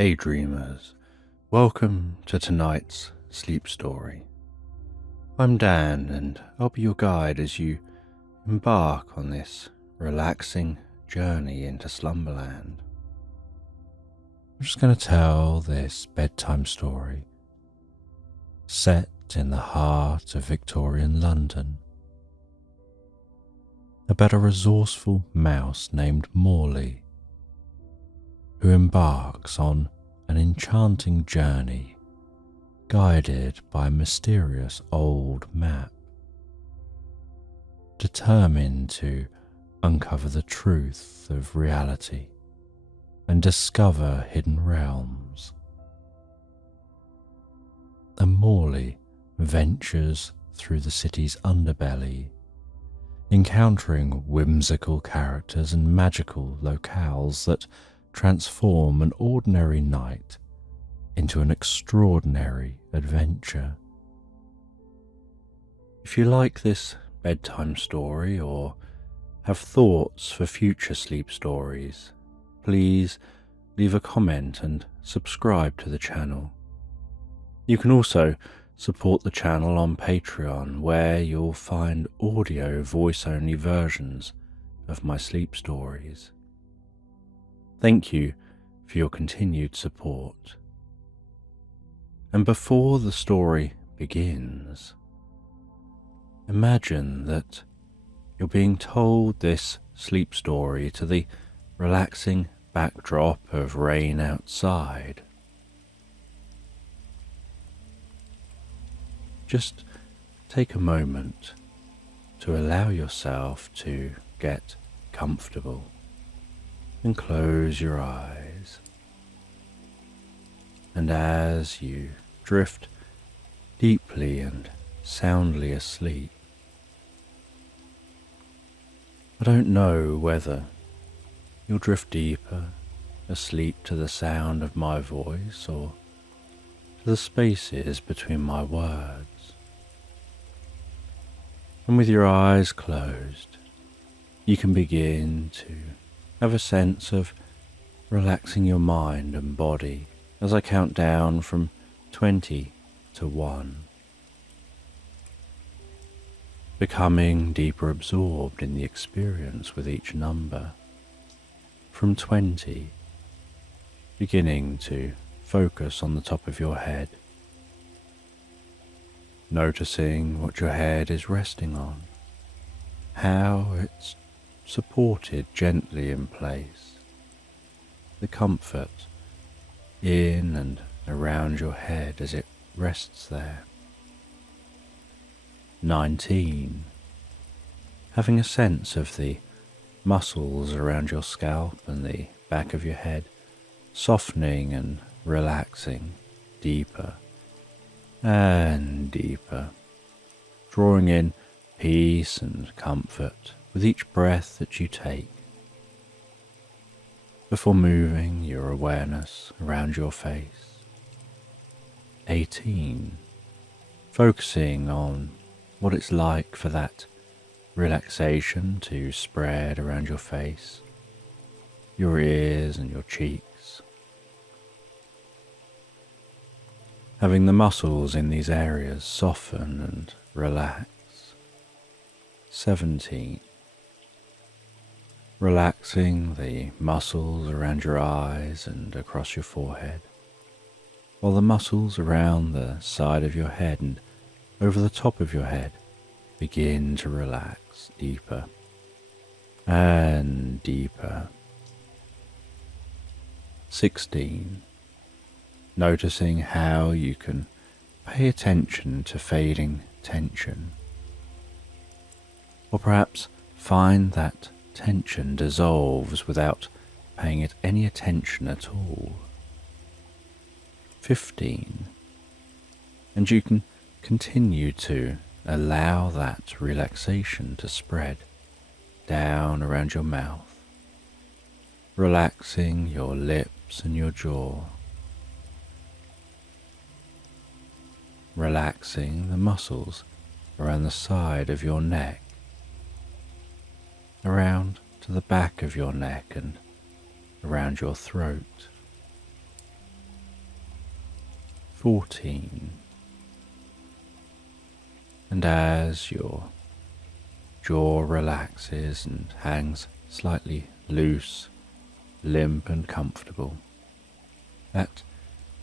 Hey dreamers, welcome to tonight's sleep story. I'm Dan and I'll be your guide as you embark on this relaxing journey into slumberland. I'm just going to tell this bedtime story set in the heart of Victorian London about a resourceful mouse named Morley who embarks on an enchanting journey guided by a mysterious old map, determined to uncover the truth of reality and discover hidden realms. And Morley ventures through the city's underbelly, encountering whimsical characters and magical locales that transform an ordinary night into an extraordinary adventure. If you like this bedtime story or have thoughts for future sleep stories, please leave a comment and subscribe to the channel. You can also support the channel on Patreon, where you'll find audio voice-only versions of my sleep stories. Thank you for your continued support. And before the story begins, imagine that you're being told this sleep story to the relaxing backdrop of rain outside. Just take a moment to allow yourself to get comfortable and close your eyes. And as you drift deeply and soundly asleep, I don't know whether you'll drift deeper asleep to the sound of my voice or to the spaces between my words. And with your eyes closed, you can begin to have a sense of relaxing your mind and body as I count down from 20 to 1. Becoming deeper absorbed in the experience with each number. From 20, beginning to focus on the top of your head, noticing what your head is resting on, how it's supported gently in place, the comfort in and around your head as it rests there. 19. Having a sense of the muscles around your scalp and the back of your head softening and relaxing deeper and deeper, drawing in peace and comfort with each breath that you take, before moving your awareness around your face. 18. Focusing on what it's like for that relaxation to spread around your face, your ears and your cheeks. Having the muscles in these areas soften and relax. 17. Relaxing the muscles around your eyes and across your forehead, while the muscles around the side of your head and over the top of your head begin to relax deeper and deeper. 16. Noticing how you can pay attention to fading tension, or perhaps find that tension dissolves without paying it any attention at all. 15. And you can continue to allow that relaxation to spread down around your mouth, relaxing your lips and your jaw, relaxing the muscles around the side of your neck, around to the back of your neck and around your throat. 14. And as your jaw relaxes and hangs slightly loose, limp and comfortable, that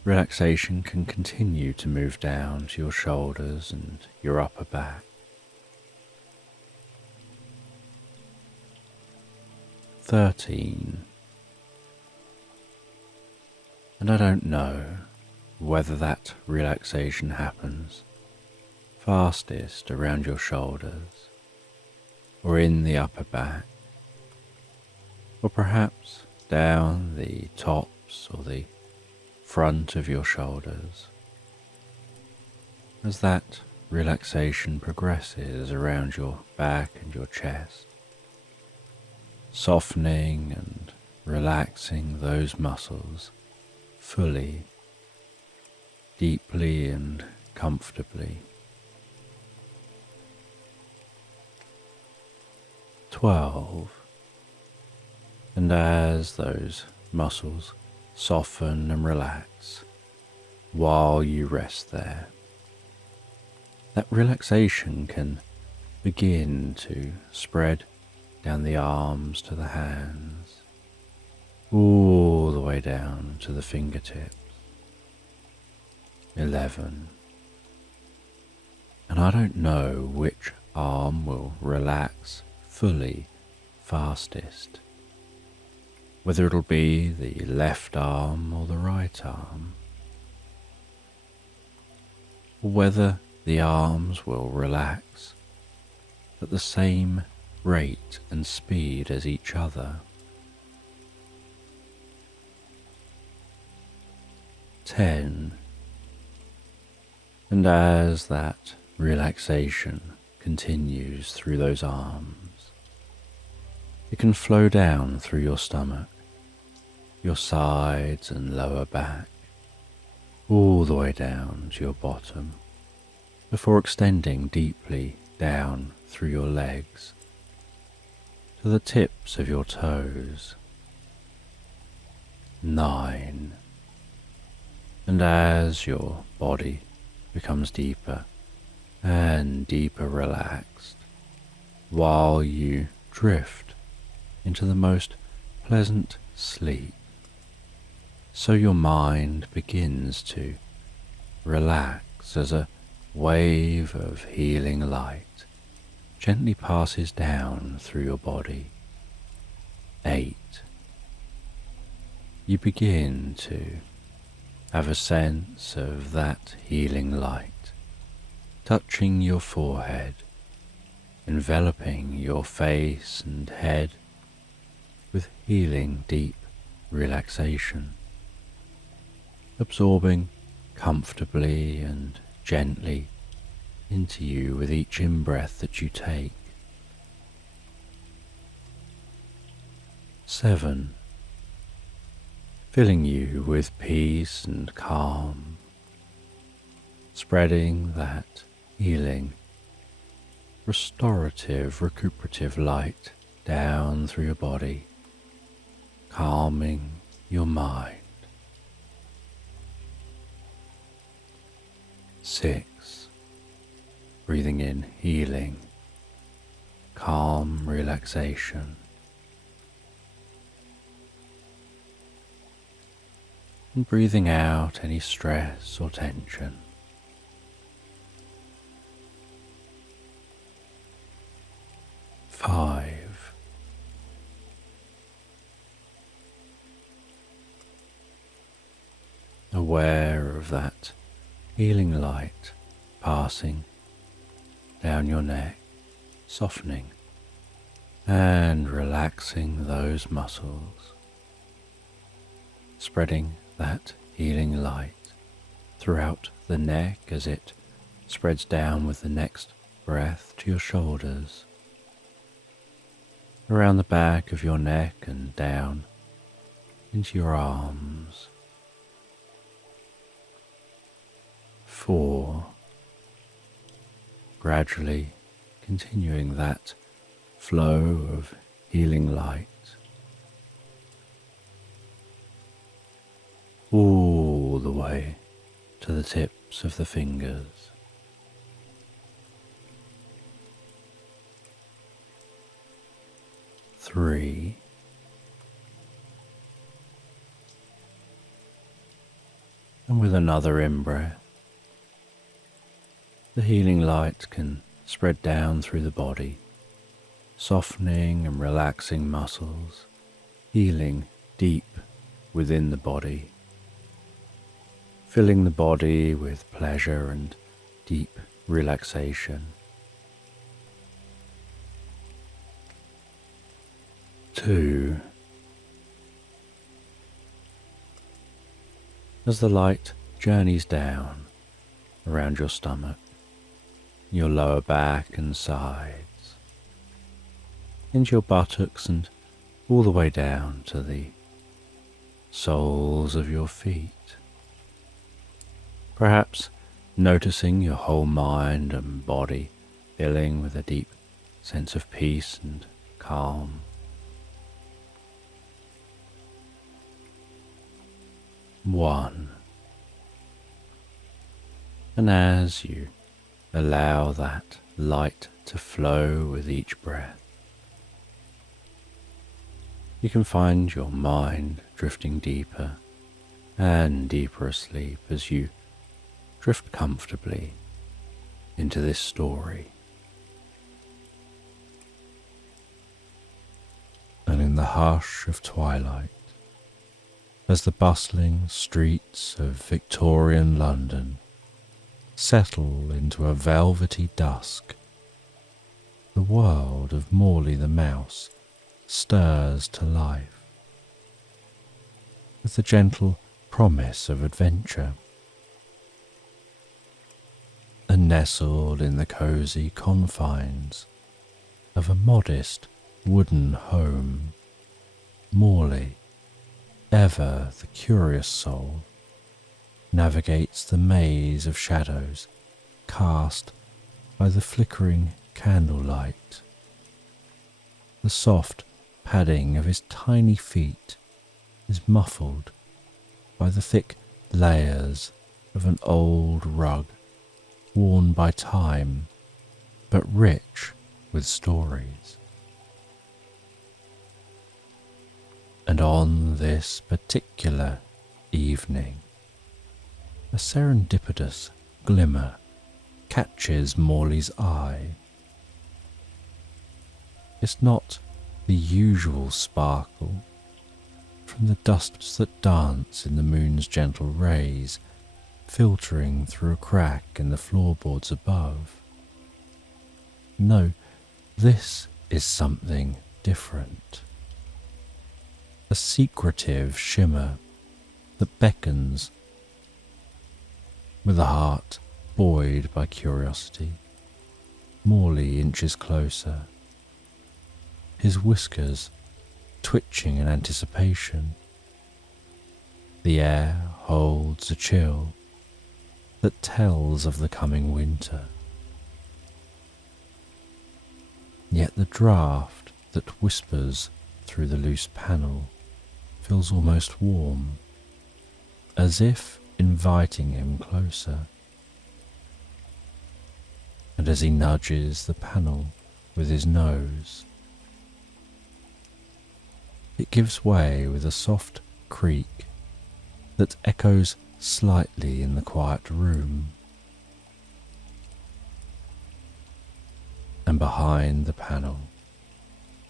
relaxation can continue to move down to your shoulders and your upper back. 13. And I don't know whether that relaxation happens fastest around your shoulders or in the upper back, or perhaps down the tops or the front of your shoulders. As that relaxation progresses around your back and your chest, softening and relaxing those muscles fully, deeply and comfortably. 12. And as those muscles soften and relax while you rest there, that relaxation can begin to spread down the arms to the hands, all the way down to the fingertips. 11. And I don't know which arm will relax fully fastest, whether it'll be the left arm or the right arm, or whether the arms will relax at the same rate and speed as each other. 10. And as that relaxation continues through those arms, it can flow down through your stomach, your sides and lower back, all the way down to your bottom, before extending deeply down through your legs to the tips of your toes. 9. And as your body becomes deeper and deeper relaxed, while you drift into the most pleasant sleep, so your mind begins to relax as a wave of healing light gently passes down through your body. 8. You begin to have a sense of that healing light touching your forehead, enveloping your face and head with healing deep relaxation, absorbing comfortably and gently into you with each in-breath that you take. 7. Filling you with peace and calm, spreading that healing, restorative, recuperative light down through your body, calming your mind. 6. Breathing in healing, calm relaxation. And breathing out any stress or tension. 5. Aware of that healing light passing down your neck, softening and relaxing those muscles, spreading that healing light throughout the neck as it spreads down with the next breath to your shoulders, around the back of your neck and down into your arms. 4. Gradually continuing that flow of healing light all the way to to the tips of the fingers. Three. And with another in-breath, the healing light can spread down through the body, softening and relaxing muscles, healing deep within the body, filling the body with pleasure and deep relaxation. 2. As the light journeys down around your stomach, your lower back and sides, into your buttocks and all the way down to the soles of your feet. Perhaps noticing your whole mind and body filling with a deep sense of peace and calm. 1. And as you allow that light to flow with each breath, you can find your mind drifting deeper and deeper asleep as you drift comfortably into this story. And in the hush of twilight, as the bustling streets of Victorian London settle into a velvety dusk, the world of Morley the mouse stirs to life with the gentle promise of adventure. And nestled in the cosy confines of a modest wooden home, Morley, ever the curious soul, navigates the maze of shadows cast by the flickering candlelight. The soft padding of his tiny feet is muffled by the thick layers of an old rug worn by time, but rich with stories. And on this particular evening, a serendipitous glimmer catches Morley's eye. It's not the usual sparkle from the dusts that dance in the moon's gentle rays, filtering through a crack in the floorboards above. No, this is something different. A secretive shimmer that beckons. With a heart buoyed by curiosity, Morley inches closer, his whiskers twitching in anticipation. The air holds a chill that tells of the coming winter. Yet the draught that whispers through the loose panel feels almost warm, as if inviting him closer. And as he nudges the panel with his nose, it gives way with a soft creak that echoes slightly in the quiet room. And behind the panel,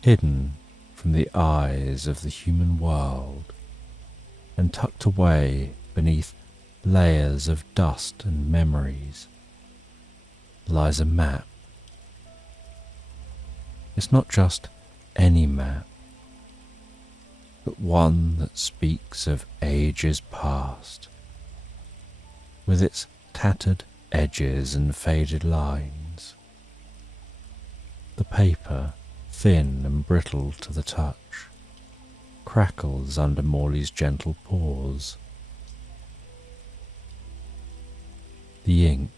hidden from the eyes of the human world and tucked away beneath layers of dust and memories, lies a map. It's not just any map, but one that speaks of ages past, with its tattered edges and faded lines. The paper, thin and brittle to the touch, crackles under Morley's gentle paws. The ink,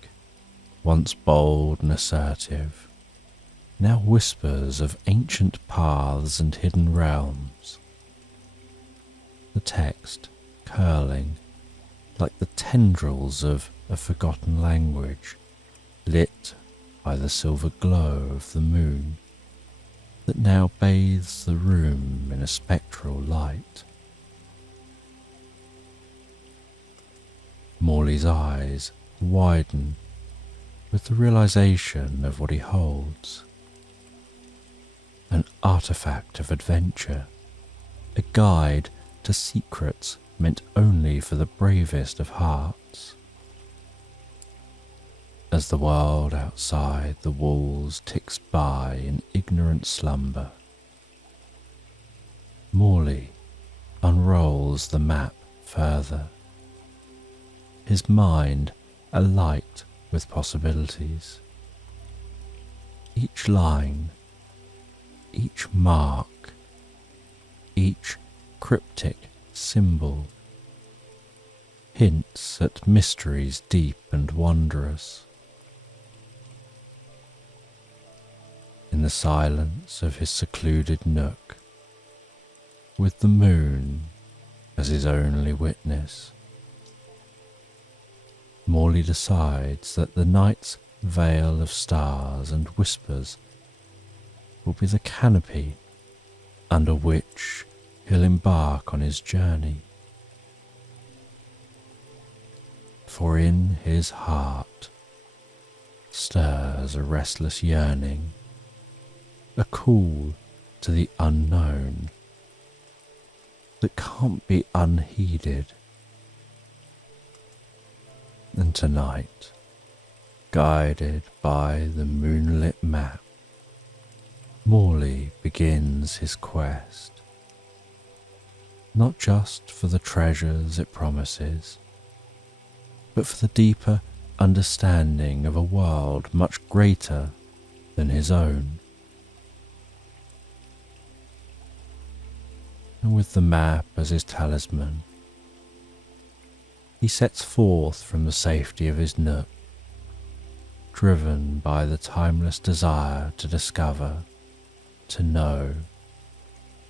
once bold and assertive, now whispers of ancient paths and hidden realms. The text, curling, like the tendrils of a forgotten language, lit by the silver glow of the moon that now bathes the room in a spectral light. Morley's eyes widen with the realization of what he holds. An artifact of adventure, a guide to secrets meant only for the bravest of hearts. As the world outside the walls ticks by in ignorant slumber, Morley unrolls the map further, his mind alight with possibilities. Each line, each mark, each cryptic symbol hints at mysteries deep and wondrous. In the silence of his secluded nook, with the moon as his only witness, Morley decides that the night's veil of stars and whispers will be the canopy under which he'll embark on his journey. For in his heart stirs a restless yearning, a call to the unknown that can't be unheeded. And tonight, guided by the moonlit map, Morley begins his quest, not just for the treasures it promises, but for the deeper understanding of a world much greater than his own. And with the map as his talisman, he sets forth from the safety of his nook, driven by the timeless desire to discover, to know,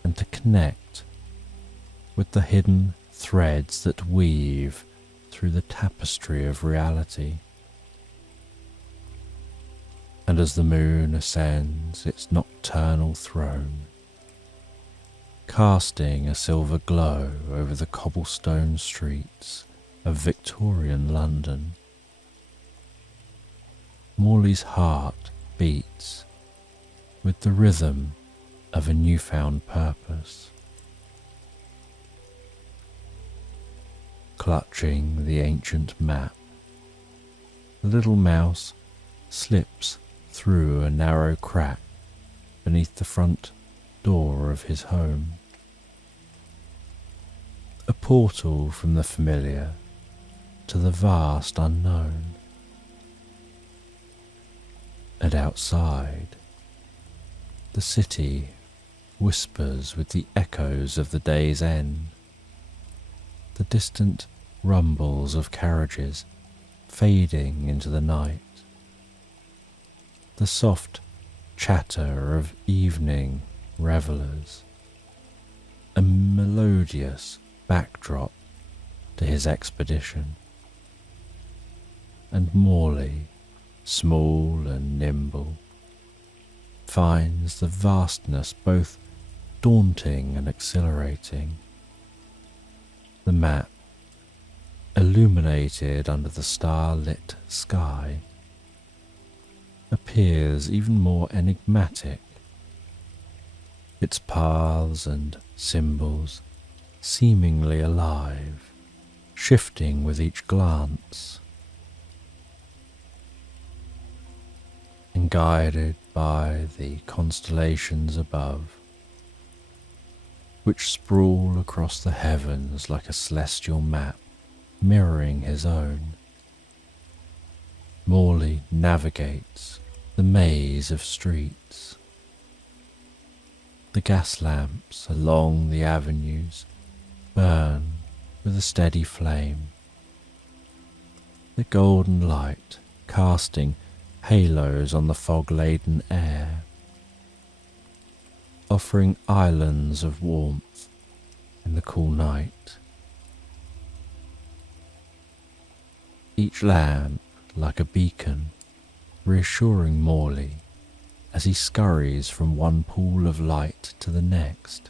and to connect with the hidden threads that weave through the tapestry of reality. And as the moon ascends its nocturnal throne, casting a silver glow over the cobblestone streets of Victorian London, Morley's heart beats with the rhythm of a newfound purpose. Clutching the ancient map, the little mouse slips through a narrow crack beneath the front door of his home. A portal from the familiar to the vast unknown. And outside, the city whispers with the echoes of the day's end. The distant rumbles of carriages fading into the night. The soft chatter of evening revellers. A melodious backdrop to his expedition. And Morley, small and nimble, finds the vastness both daunting and exhilarating. The map, illuminated under the star-lit sky, appears even more enigmatic, its paths and symbols seemingly alive, shifting with each glance. And guided by the constellations above, which sprawl across the heavens like a celestial map mirroring his own, Morley navigates the maze of streets. The gas lamps along the avenues burn with a steady flame, the golden light casting halos on the fog-laden air, offering islands of warmth in the cool night. each lamp like a beacon, reassuring Morley as he scurries from one pool of light to the next,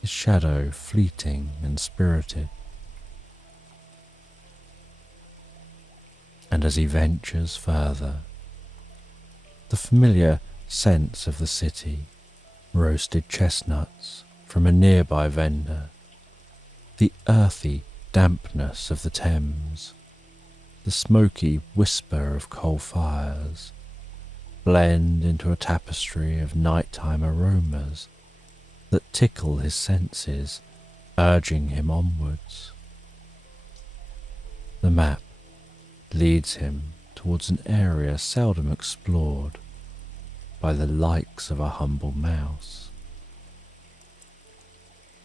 his shadow fleeting and spirited. And as he ventures further, the familiar sense of the city, roasted chestnuts from a nearby vendor, the earthy dampness of the Thames, the smoky whisper of coal fires, blend into a tapestry of nighttime aromas that tickle his senses, urging him onwards. The map leads him towards an area seldom explored by the likes of a humble mouse.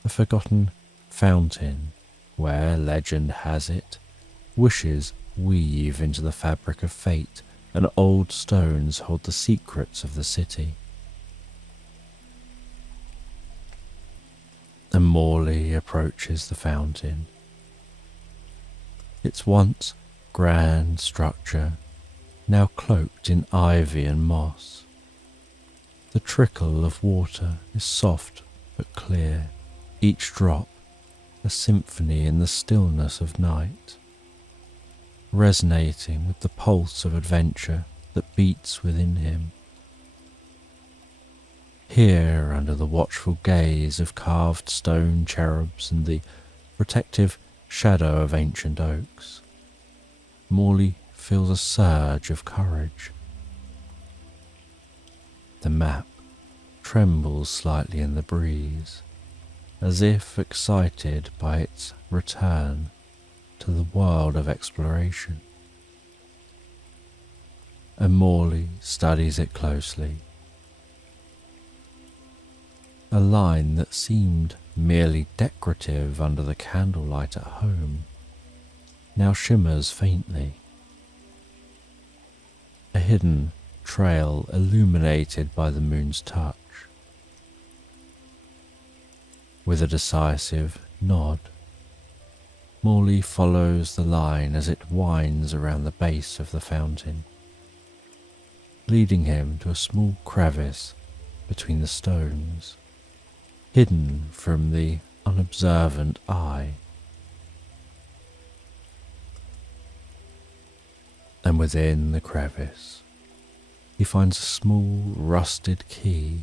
A forgotten fountain where, legend has it, wishes weave into the fabric of fate and old stones hold the secrets of the city. And Morley approaches the fountain. Its once grand structure now cloaked in ivy and moss. The trickle of water is soft but clear, each drop a symphony in the stillness of night, resonating with the pulse of adventure that beats within him. Here, under the watchful gaze of carved stone cherubs and the protective shadow of ancient oaks, Morley feels a surge of courage. The map trembles slightly in the breeze, as if excited by its return to the world of exploration. And Morley studies it closely. A line that seemed merely decorative under the candlelight at home now shimmers faintly. A hidden trail illuminated by the moon's touch. With a decisive nod, Morley follows the line as it winds around the base of the fountain, leading him to a small crevice between the stones, hidden from the unobservant eye. And within the crevice, he finds a small rusted key.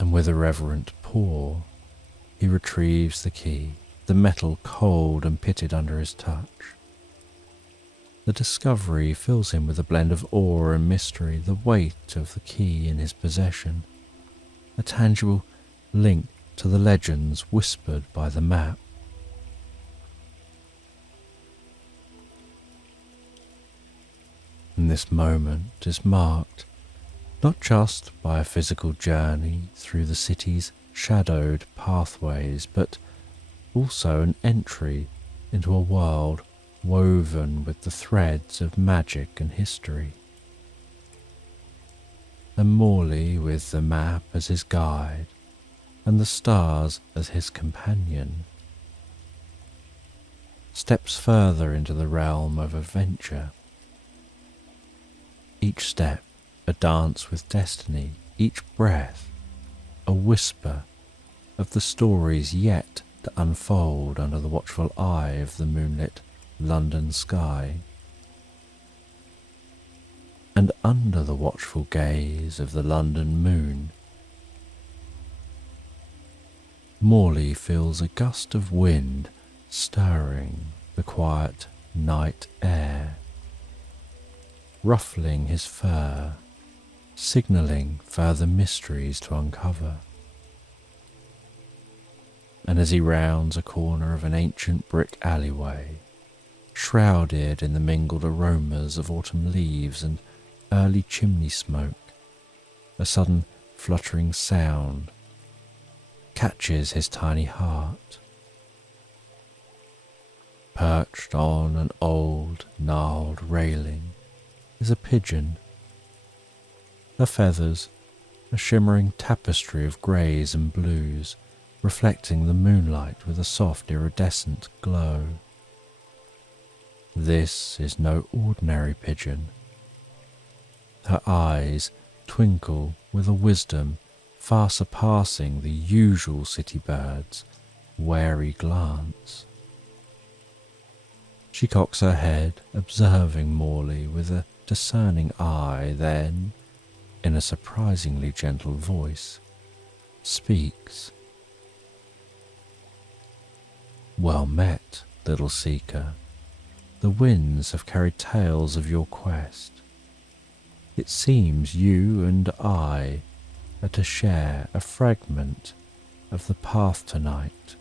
And with a reverent paw, he retrieves the key, the metal cold and pitted under his touch. The discovery fills him with a blend of awe and mystery, the weight of the key in his possession, a tangible link to the legends whispered by the map. And this moment is marked not just by a physical journey through the city's shadowed pathways, but also an entry into a world woven with the threads of magic and history. And Morley, with the map as his guide and the stars as his companion, steps further into the realm of adventure. Each step a dance with destiny, each breath a whisper of the stories yet to unfold under the watchful eye of the moonlit London sky. And under the watchful gaze of the London moon, Morley feels a gust of wind stirring the quiet night air, ruffling his fur, signalling further mysteries to uncover. And as he rounds a corner of an ancient brick alleyway, shrouded in the mingled aromas of autumn leaves and early chimney smoke, a sudden fluttering sound catches his tiny heart. Perched on an old, gnarled railing is a pigeon. Her feathers, a shimmering tapestry of greys and blues, reflecting the moonlight with a soft iridescent glow. This is no ordinary pigeon. Her eyes twinkle with a wisdom far surpassing the usual city bird's wary glance. She cocks her head, observing Morley with a discerning eye, then, in a surprisingly gentle voice, speaks. "Well met, little seeker. The winds have carried tales of your quest. It seems you and I are to share a fragment of the path tonight."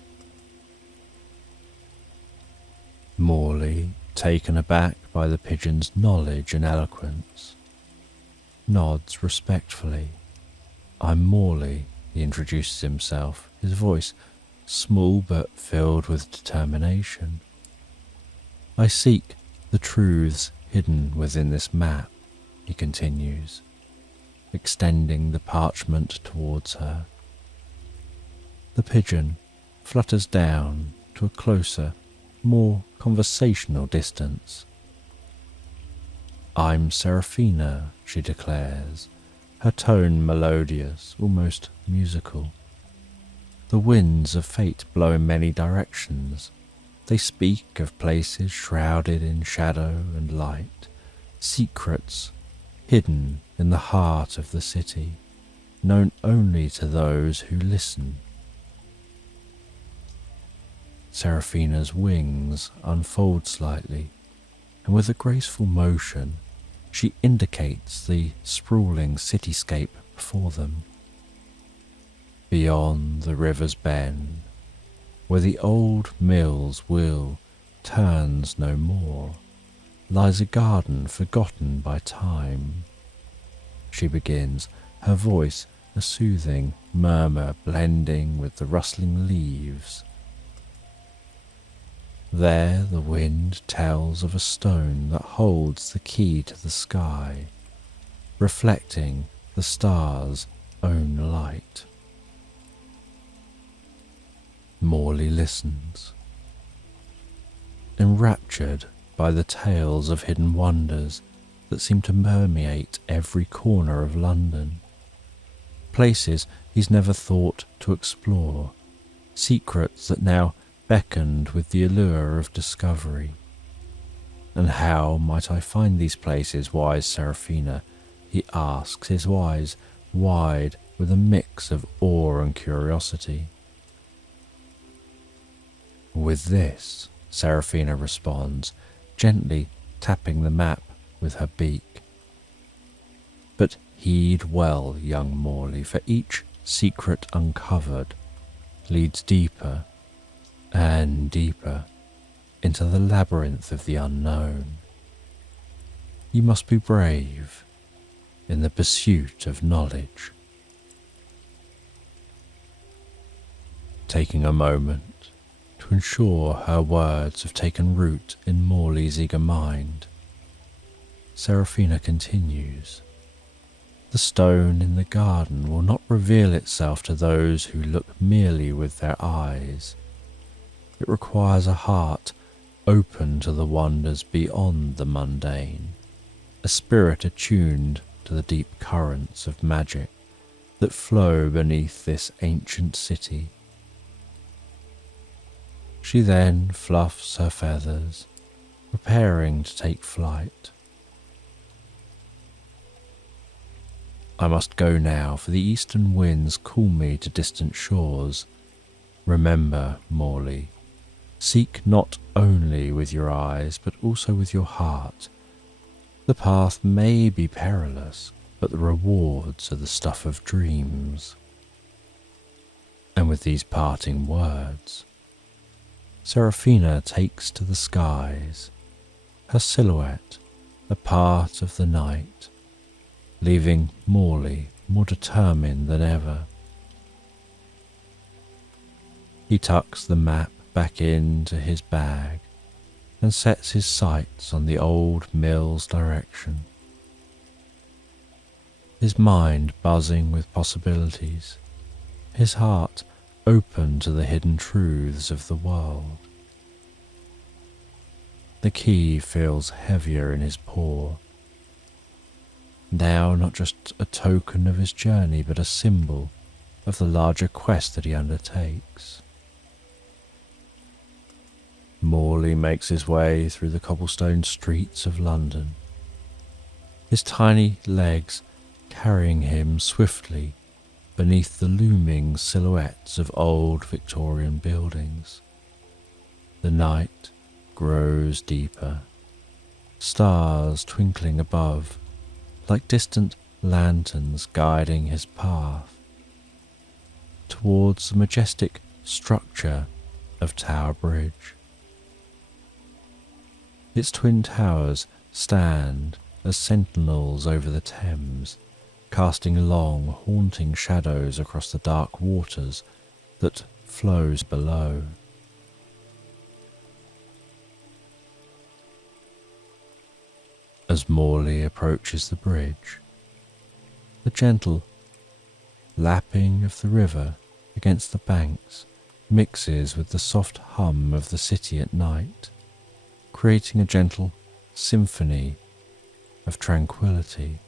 Morley, taken aback by the pigeon's knowledge and eloquence, nods respectfully. "I'm Morley," he introduces himself, his voice small but filled with determination. "I seek the truths hidden within this map," he continues, extending the parchment towards her. The pigeon flutters down to a closer, more conversational distance. "I'm Seraphina," she declares, her tone melodious, almost musical. "The winds of fate blow in many directions. They speak of places shrouded in shadow and light, secrets hidden in the heart of the city, known only to those who listen." Seraphina's wings unfold slightly, and with a graceful motion, she indicates the sprawling cityscape before them. Beyond the river's bend, where the old mill's wheel turns no more, lies a garden forgotten by time. She begins, her voice a soothing murmur blending with the rustling leaves. There the wind tells of a stone that holds the key to the sky, reflecting the star's own light. Morley listens, enraptured by the tales of hidden wonders that seem to permeate every corner of London. Places he's never thought to explore, secrets that now beckoned with the allure of discovery. "And how might I find these places, wise Seraphina?" he asks, his eyes wide with a mix of awe and curiosity. "With this," Seraphina responds, gently tapping the map with her beak. "But heed well, young Morley, for each secret uncovered leads deeper and deeper into the labyrinth of the unknown. You must be brave in the pursuit of knowledge." Taking a moment to ensure her words have taken root in Morley's eager mind, Seraphina continues. "The stone in the garden will not reveal itself to those who look merely with their eyes. It requires a heart open to the wonders beyond the mundane, a spirit attuned to the deep currents of magic that flow beneath this ancient city." She then fluffs her feathers, preparing to take flight. "I must go now, for the eastern winds call me to distant shores. Remember, Morley, seek not only with your eyes, but also with your heart. The path may be perilous, but the rewards are the stuff of dreams." And with these parting words, Seraphina takes to the skies, her silhouette a part of the night, leaving Morley more determined than ever. He tucks the map back into his bag and sets his sights on the old mill's direction. His mind buzzing with possibilities, his heart open to the hidden truths of the world. The key feels heavier in his paw, now not just a token of his journey, but a symbol of the larger quest that he undertakes. Morley makes his way through the cobblestone streets of London, his tiny legs carrying him swiftly beneath the looming silhouettes of old Victorian buildings. The night grows deeper, stars twinkling above like distant lanterns guiding his path towards the majestic structure of Tower Bridge. Its twin towers stand as sentinels over the Thames, casting long, haunting shadows across the dark waters that flows below. As Morley approaches the bridge, the gentle lapping of the river against the banks mixes with the soft hum of the city at night, creating a gentle symphony of tranquility.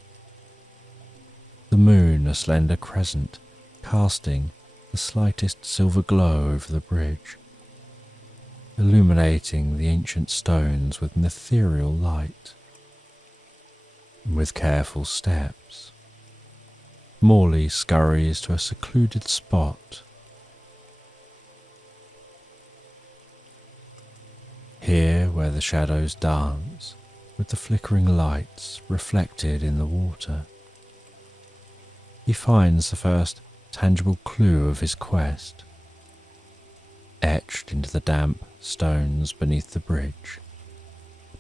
The moon, a slender crescent, casting the slightest silver glow over the bridge, illuminating the ancient stones with an ethereal light. With careful steps, Morley scurries to a secluded spot. Here, where the shadows dance with the flickering lights reflected in the water, he finds the first tangible clue of his quest. Etched into the damp stones beneath the bridge,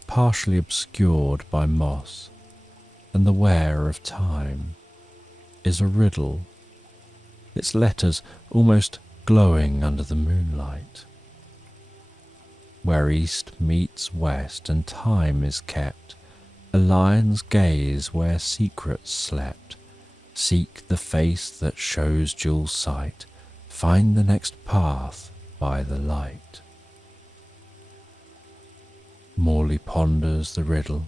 partially obscured by moss and the wear of time, is a riddle, its letters almost glowing under the moonlight. Where east meets west and time is kept, a lion's gaze where secrets slept. Seek the face that shows dual sight, find the next path by the light. Morley ponders the riddle,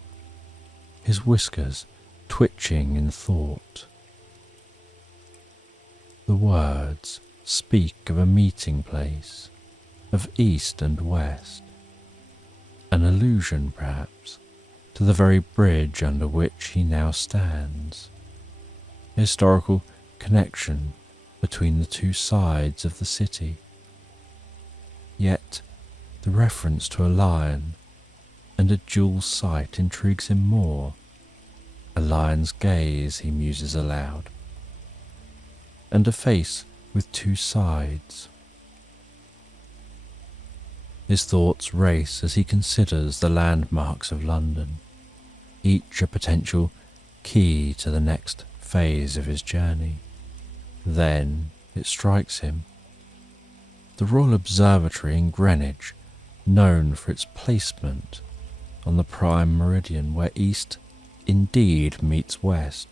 his whiskers twitching in thought. The words speak of a meeting place, of east and west, an allusion perhaps to the very bridge under which he now stands, a historical connection between the two sides of the city. Yet the reference to a lion and a dual sight intrigues him more. A lion's gaze, he muses aloud, and a face with two sides. His thoughts race as he considers the landmarks of London, each a potential key to the next phase of his journey. Then it strikes him. The Royal Observatory in Greenwich, known for its placement on the prime meridian where east indeed meets west,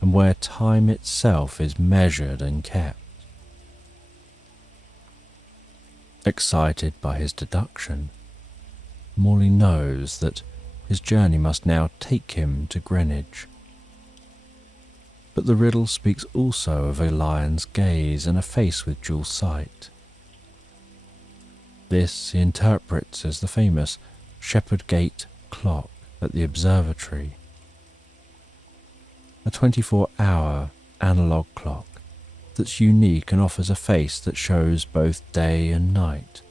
and where time itself is measured and kept. Excited by his deduction, Morley knows that his journey must now take him to Greenwich. But the riddle speaks also of a lion's gaze and a face with dual sight. This he interprets as the famous Shepherd Gate clock at the observatory, a 24-hour analogue clock that's unique and offers a face that shows both day and night,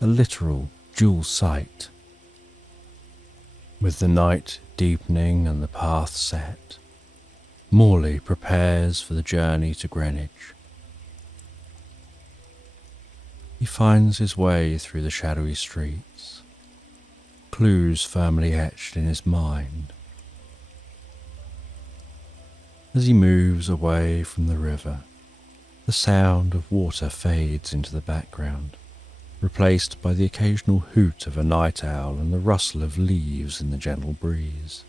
a literal dual sight. With the night deepening and the path set, Morley prepares for the journey to Greenwich. He finds his way through the shadowy streets, clues firmly etched in his mind. As he moves away from the river, the sound of water fades into the background, replaced by the occasional hoot of a night owl and the rustle of leaves in the gentle breeze.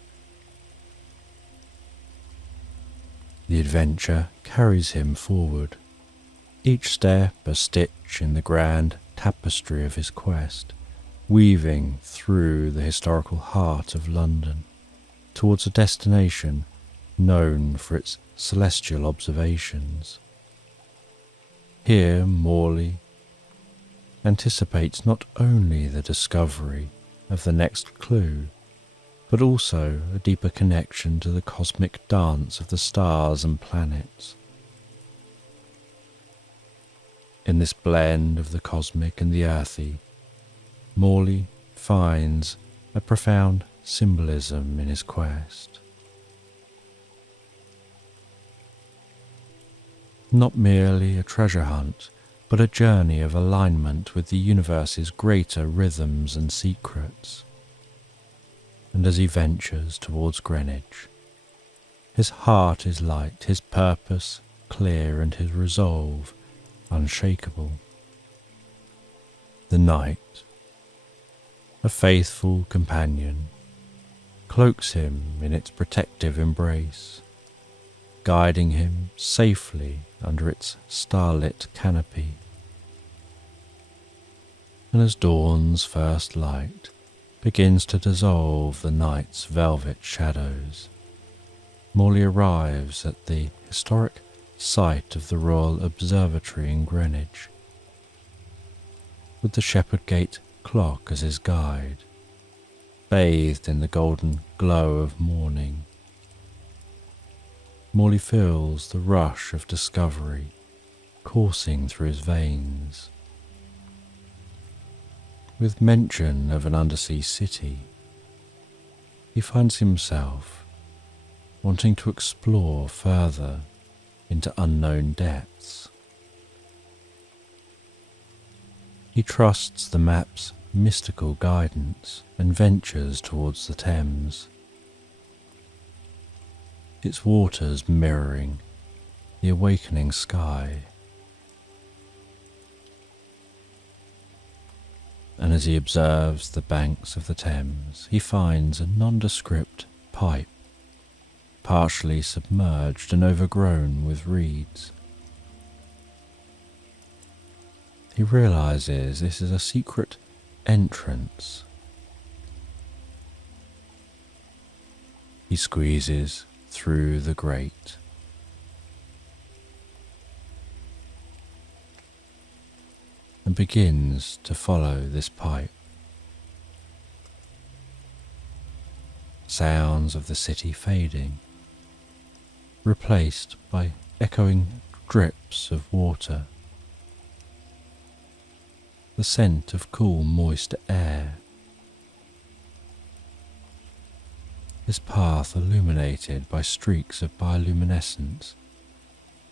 The adventure carries him forward, each step a stitch in the grand tapestry of his quest, weaving through the historical heart of London towards a destination known for its celestial observations. Here Morley anticipates not only the discovery of the next clue, but also a deeper connection to the cosmic dance of the stars and planets. In this blend of the cosmic and the earthy, Morley finds a profound symbolism in his quest. Not merely a treasure hunt, but a journey of alignment with the universe's greater rhythms and secrets. And as he ventures towards Greenwich, his heart is light, his purpose clear, and his resolve unshakable. The night, a faithful companion, cloaks him in its protective embrace, guiding him safely under its starlit canopy. And as dawn's first light begins to dissolve the night's velvet shadows, Morley arrives at the historic site of the Royal Observatory in Greenwich, with the Shepherd Gate clock as his guide, bathed in the golden glow of morning. Morley feels the rush of discovery coursing through his veins. With mention of an undersea city, he finds himself wanting to explore further into unknown depths. He trusts the map's mystical guidance and ventures towards the Thames, its waters mirroring the awakening sky. And as he observes the banks of the Thames, he finds a nondescript pipe, partially submerged and overgrown with reeds. He realizes this is a secret entrance. He squeezes through the grate, and begins to follow this pipe. Sounds of the city fading, replaced by echoing drips of water. The scent of cool, moist air. This path illuminated by streaks of bioluminescence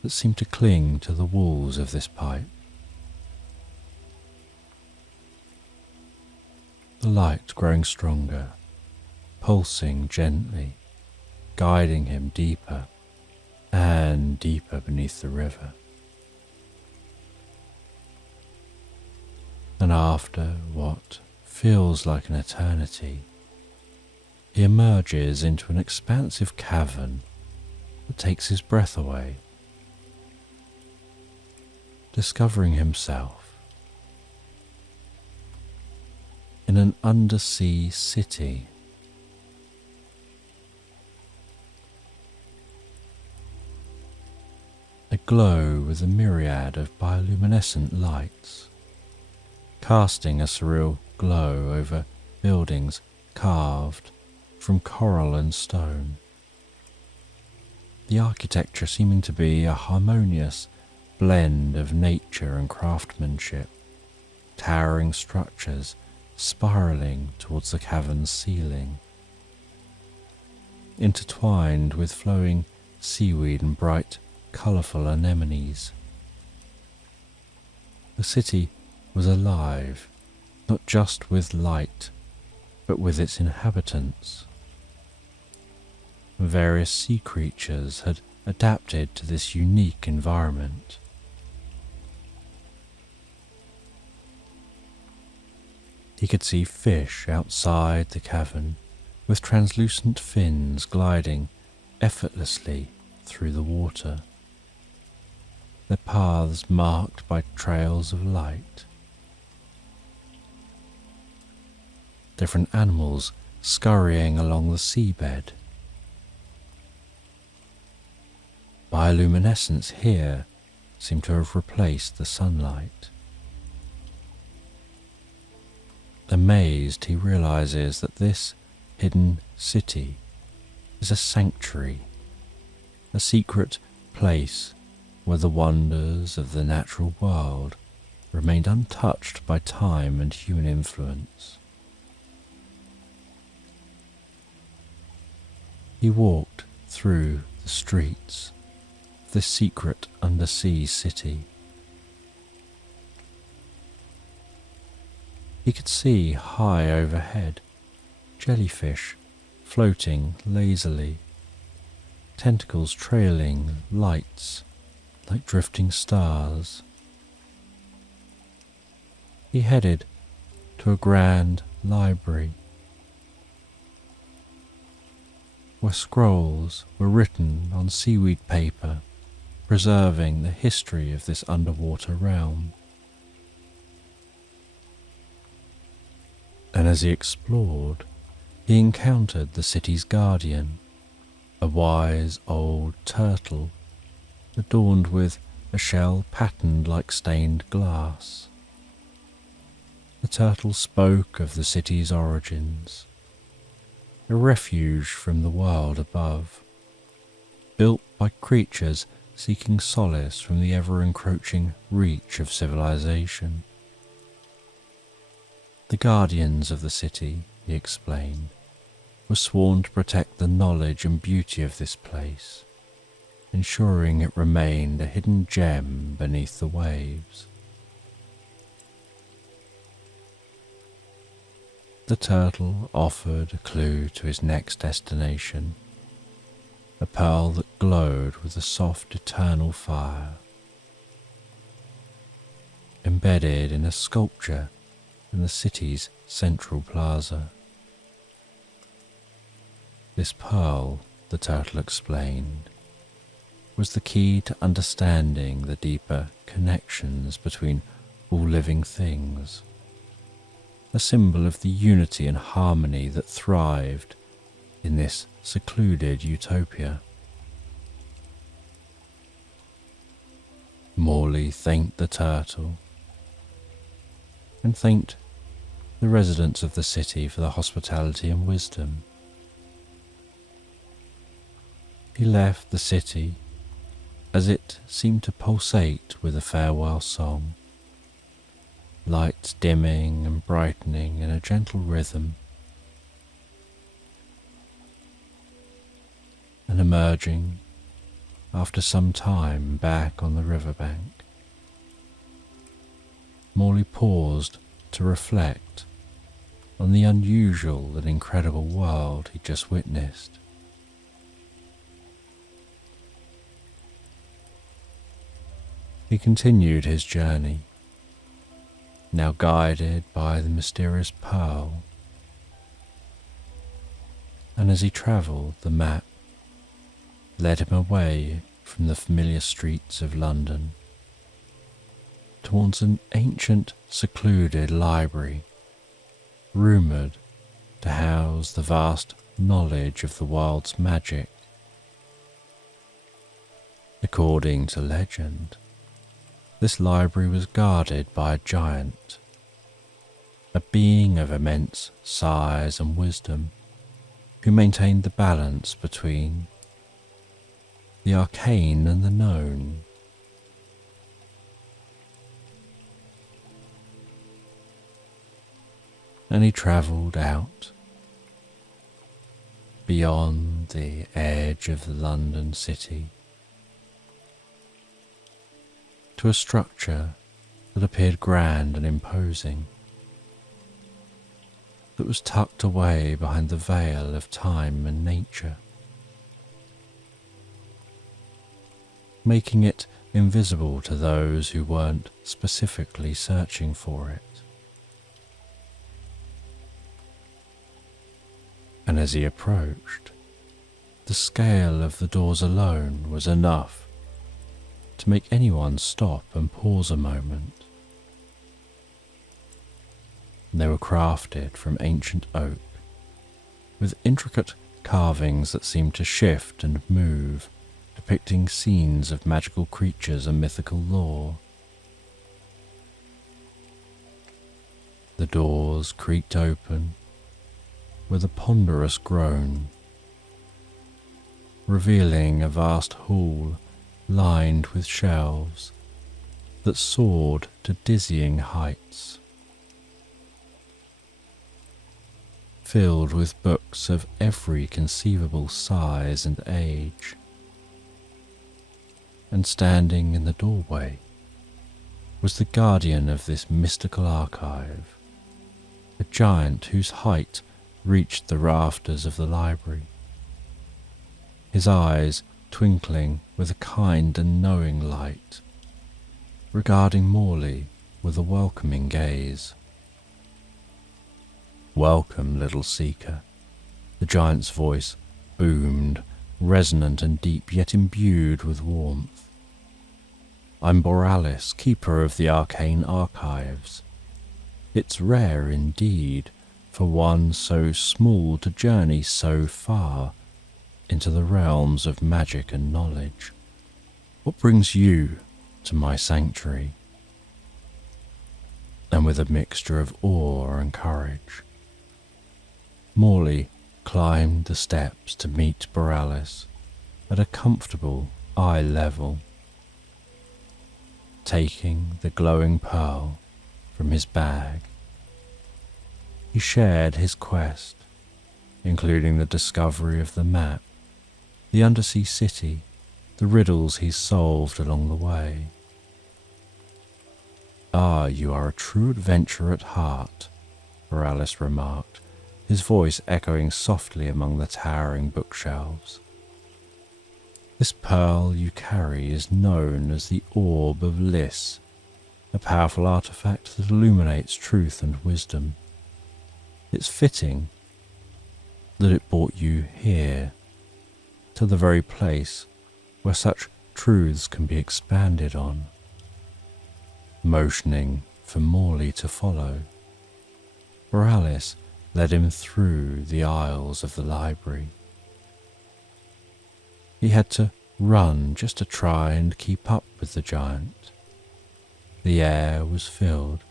that seem to cling to the walls of this pipe. The light growing stronger, pulsing gently, guiding him deeper and deeper beneath the river. And after what feels like an eternity, he emerges into an expansive cavern that takes his breath away, discovering himself in an undersea city. Aglow with a myriad of bioluminescent lights, casting a surreal glow over buildings carved from coral and stone. The architecture seeming to be a harmonious blend of nature and craftsmanship, towering structures spiraling towards the cavern's ceiling, intertwined with flowing seaweed and bright, colourful anemones. The city was alive, not just with light, but with its inhabitants. Various sea creatures had adapted to this unique environment. He could see fish outside the cavern, with translucent fins gliding effortlessly through the water. their paths marked by trails of light. Different animals scurrying along the seabed. Bioluminescence here seemed to have replaced the sunlight. Amazed, he realizes that this hidden city is a sanctuary, a secret place where the wonders of the natural world remained untouched by time and human influence. He walked through the streets of this secret undersea city. He could see high overhead jellyfish floating lazily, tentacles trailing lights like drifting stars. He headed to a grand library where scrolls were written on seaweed paper, preserving the history of this underwater realm. And as he explored, he encountered the city's guardian, a wise old turtle adorned with a shell patterned like stained glass. The turtle spoke of the city's origins, a refuge from the world above, built by creatures seeking solace from the ever-encroaching reach of civilization. The guardians of the city, he explained, were sworn to protect the knowledge and beauty of this place, ensuring it remained a hidden gem beneath the waves. The turtle offered a clue to his next destination, a pearl that glowed with a soft eternal fire. Embedded in a sculpture in the city's central plaza. This pearl, the turtle explained, was the key to understanding the deeper connections between all living things, a symbol of the unity and harmony that thrived in this secluded utopia. Morley thanked the turtle and thanked the residents of the city for their hospitality and wisdom. He left the city as it seemed to pulsate with a farewell song, lights dimming and brightening in a gentle rhythm, and emerging after some time back on the riverbank. Morley paused to reflect on the unusual and incredible world he'd just witnessed. He continued his journey, now guided by the mysterious pearl, and as he travelled, the map led him away from the familiar streets of London towards an ancient, secluded library, rumoured to house the vast knowledge of the world's magic. According to legend, this library was guarded by a giant, a being of immense size and wisdom, who maintained the balance between the arcane and the known. And he travelled out beyond the edge of the London city to a structure that appeared grand and imposing, that was tucked away behind the veil of time and nature, making it invisible to those who weren't specifically searching for it. And as he approached, the scale of the doors alone was enough to make anyone stop and pause a moment. They were crafted from ancient oak, with intricate carvings that seemed to shift and move, depicting scenes of magical creatures and mythical lore. The doors creaked open with a ponderous groan, revealing a vast hall lined with shelves that soared to dizzying heights, filled with books of every conceivable size and age. And standing in the doorway was the guardian of this mystical archive, a giant whose height reached the rafters of the library, his eyes twinkling with a kind and knowing light, regarding Morley with a welcoming gaze. "Welcome, little seeker," the giant's voice boomed, resonant and deep, yet imbued with warmth. "I'm Borealis, keeper of the arcane archives. It's rare indeed for one so small to journey so far into the realms of magic and knowledge. What brings you to my sanctuary?" And with a mixture of awe and courage, Morley climbed the steps to meet Borealis at a comfortable eye level. Taking the glowing pearl from his bag, he shared his quest, including the discovery of the map, the undersea city, the riddles he solved along the way. "Ah, you are a true adventurer at heart," Borealis remarked, his voice echoing softly among the towering bookshelves. "This pearl you carry is known as the Orb of Liss, a powerful artifact that illuminates truth and wisdom. It's fitting that it brought you here, to the very place where such truths can be expanded on." Motioning for Morley to follow, Borealis led him through the aisles of the library. He had to run just to try and keep up with the giant. The air was filled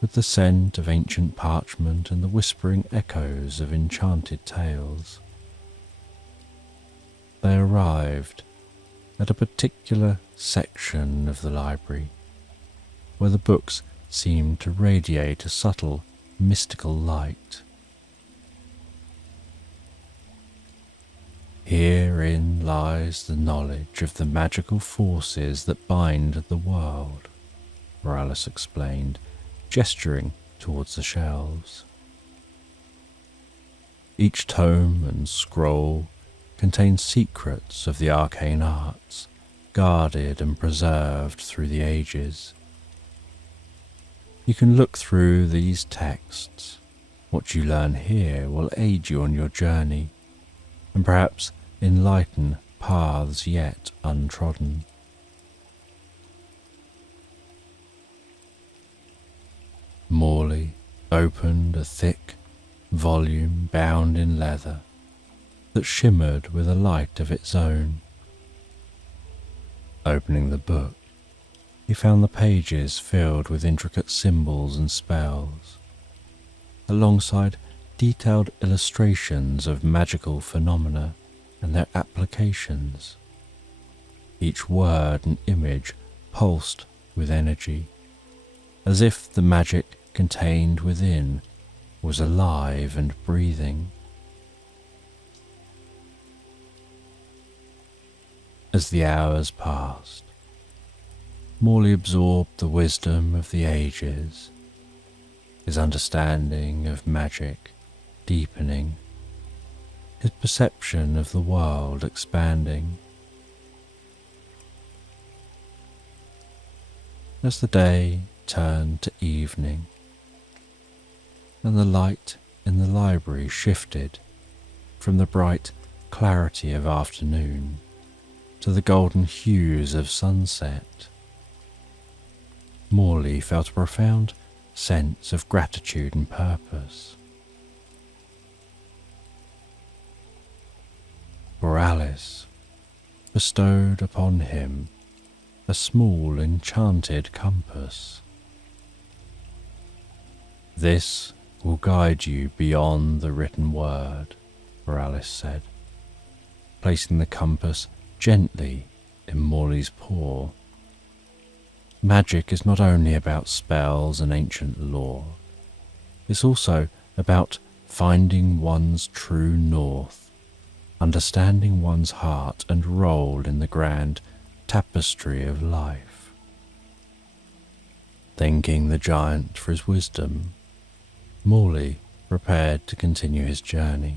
with the scent of ancient parchment and the whispering echoes of enchanted tales. They arrived at a particular section of the library where the books seemed to radiate a subtle, mystical light. "Herein lies the knowledge of the magical forces that bind the world," Borealis explained, gesturing towards the shelves. Each tome and scroll contains secrets of the arcane arts, guarded and preserved through the ages. You can look through these texts. What you learn here will aid you on your journey, and perhaps enlighten paths yet untrodden. Morley opened a thick volume bound in leather that shimmered with a light of its own. Opening the book, he found the pages filled with intricate symbols and spells, alongside detailed illustrations of magical phenomena and their applications. Each word and image pulsed with energy, as if the magic contained within was alive and breathing. As the hours passed, Morley absorbed the wisdom of the ages, his understanding of magic deepening, his perception of the world expanding. As the day turned to evening, and the light in the library shifted from the bright clarity of afternoon to to the golden hues of sunset. Morley felt a profound sense of gratitude and purpose. For Alice bestowed upon him a small enchanted compass. "This will guide you beyond the written word," Alice said, placing the compass gently in Morley's paw. "Magic is not only about spells and ancient lore. It's also about finding one's true north, understanding one's heart and role in the grand tapestry of life." Thanking the giant for his wisdom, Morley prepared to continue his journey,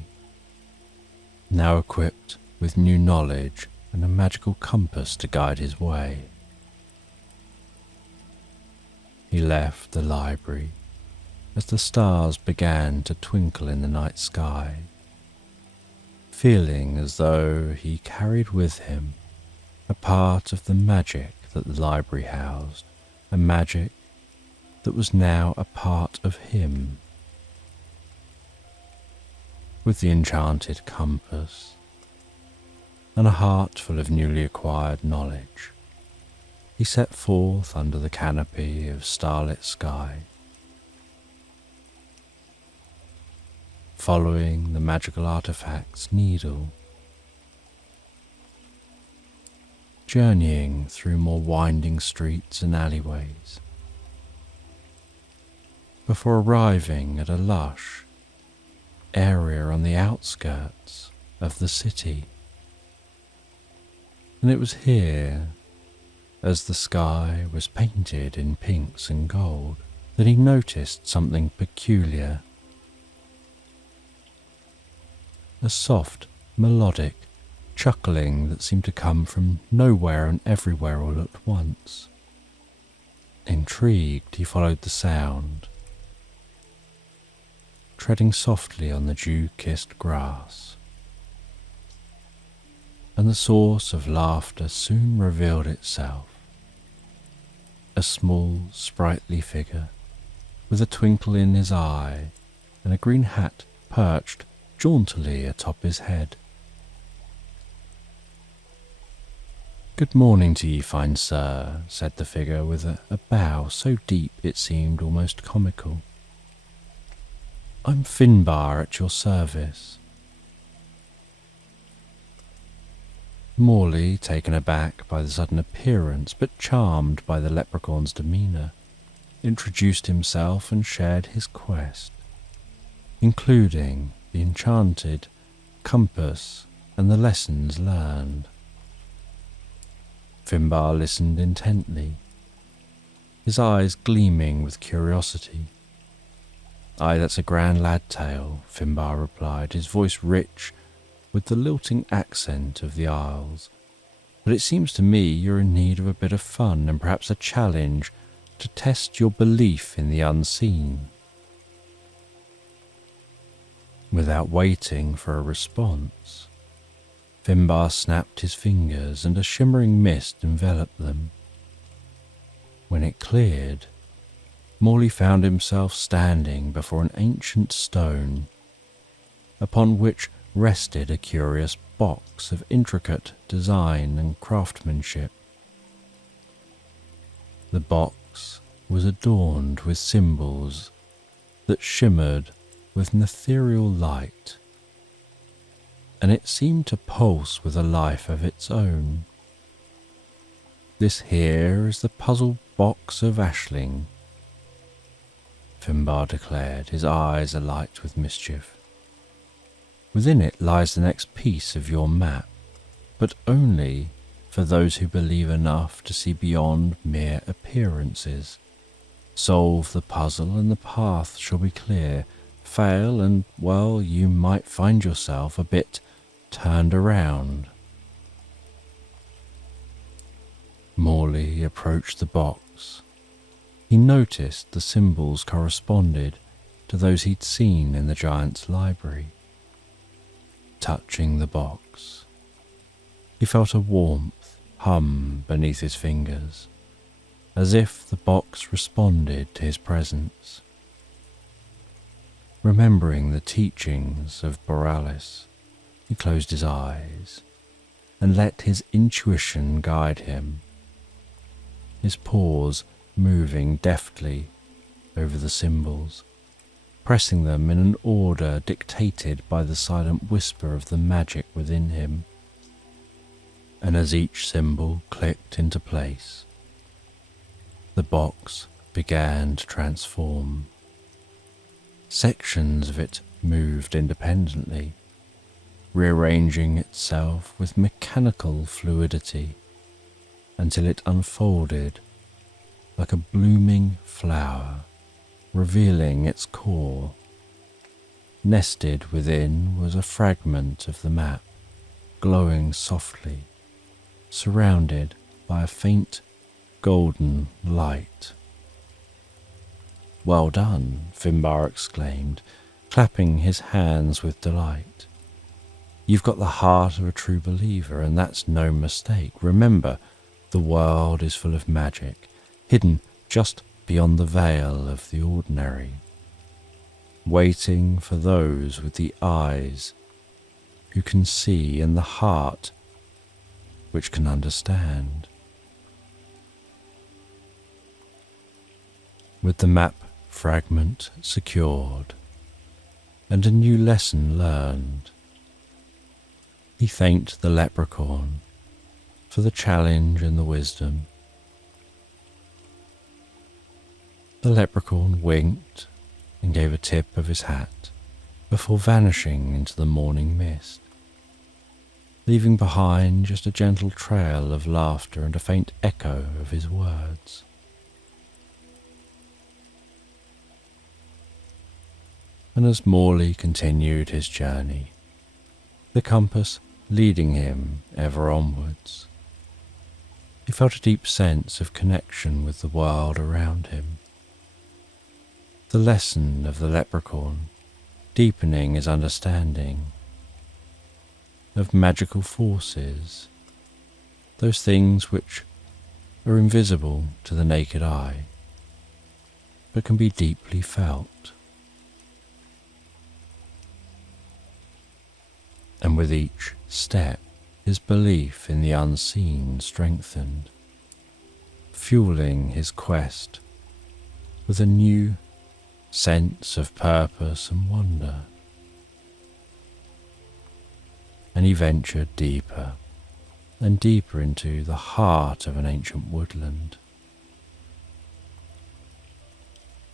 now equipped with new knowledge and a magical compass to guide his way. He left the library as the stars began to twinkle in the night sky, feeling as though he carried with him a part of the magic that the library housed, a magic that was now a part of him. With the enchanted compass and a heart full of newly acquired knowledge, he set forth under the canopy of starlit sky, following the magical artifact's needle, journeying through more winding streets and alleyways, before arriving at a lush area on the outskirts of the city. And it was here, as the sky was painted in pinks and gold, that he noticed something peculiar. A soft, melodic chuckling that seemed to come from nowhere and everywhere all at once. Intrigued, he followed the sound, treading softly on the dew-kissed grass. And the source of laughter soon revealed itself. A small, sprightly figure, with a twinkle in his eye and a green hat perched jauntily atop his head. "Good morning to ye, fine sir," said the figure with a bow so deep it seemed almost comical. "I'm Finbar at your service." Morley, taken aback by the sudden appearance but charmed by the leprechaun's demeanour, introduced himself and shared his quest, including the enchanted compass and the lessons learned. Finbar listened intently, his eyes gleaming with curiosity. "Aye, that's a grand lad tale," Finbar replied, his voice rich with the lilting accent of the Isles. "But it seems to me you're in need of a bit of fun and perhaps a challenge to test your belief in the unseen." Without waiting for a response, Finbar snapped his fingers and a shimmering mist enveloped them. When it cleared, Morley found himself standing before an ancient stone, upon which rested a curious box of intricate design and craftsmanship. The box was adorned with symbols that shimmered with an ethereal light, and it seemed to pulse with a life of its own. "This here is the puzzle box of Ashling," Finbar declared, his eyes alight with mischief. "Within it lies the next piece of your map, but only for those who believe enough to see beyond mere appearances. Solve the puzzle and the path shall be clear. Fail and, well, you might find yourself a bit turned around." Morley approached the box. He noticed the symbols corresponded to those he'd seen in the giant's library. Touching the box, he felt a warmth hum beneath his fingers, as if the box responded to his presence. Remembering the teachings of Borealis, he closed his eyes and let his intuition guide him, his paws moving deftly over the symbols, pressing them in an order dictated by the silent whisper of the magic within him. And as each symbol clicked into place, the box began to transform. Sections of it moved independently, rearranging itself with mechanical fluidity until it unfolded like a blooming flower, revealing its core. Nested within was a fragment of the map, glowing softly, surrounded by a faint golden light. "Well done," Finbar exclaimed, clapping his hands with delight. "You've got the heart of a true believer, and that's no mistake. Remember, the world is full of magic, hidden just beyond the veil of the ordinary, waiting for those with the eyes who can see and the heart which can understand." With the map fragment secured and a new lesson learned, he thanked the leprechaun for the challenge and the wisdom. The leprechaun winked and gave a tip of his hat before vanishing into the morning mist, leaving behind just a gentle trail of laughter and a faint echo of his words. And as Morley continued his journey, the compass leading him ever onwards, he felt a deep sense of connection with the world around him. The lesson of the leprechaun deepening his understanding of magical forces, those things which are invisible to the naked eye, but can be deeply felt. And with each step, his belief in the unseen strengthened, fueling his quest with a new sense of purpose and wonder. And he ventured deeper and deeper into the heart of an ancient woodland,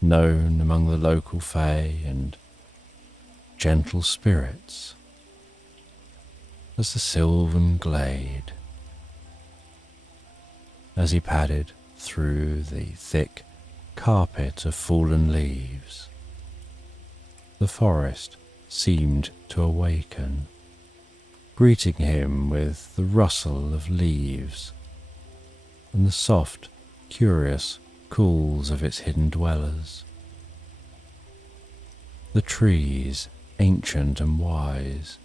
known among the local fae and gentle spirits as the Sylvan Glade. As he padded through the thick carpet of fallen leaves, the forest seemed to awaken, greeting him with the rustle of leaves and the soft, curious calls of its hidden dwellers. The trees, ancient and wise,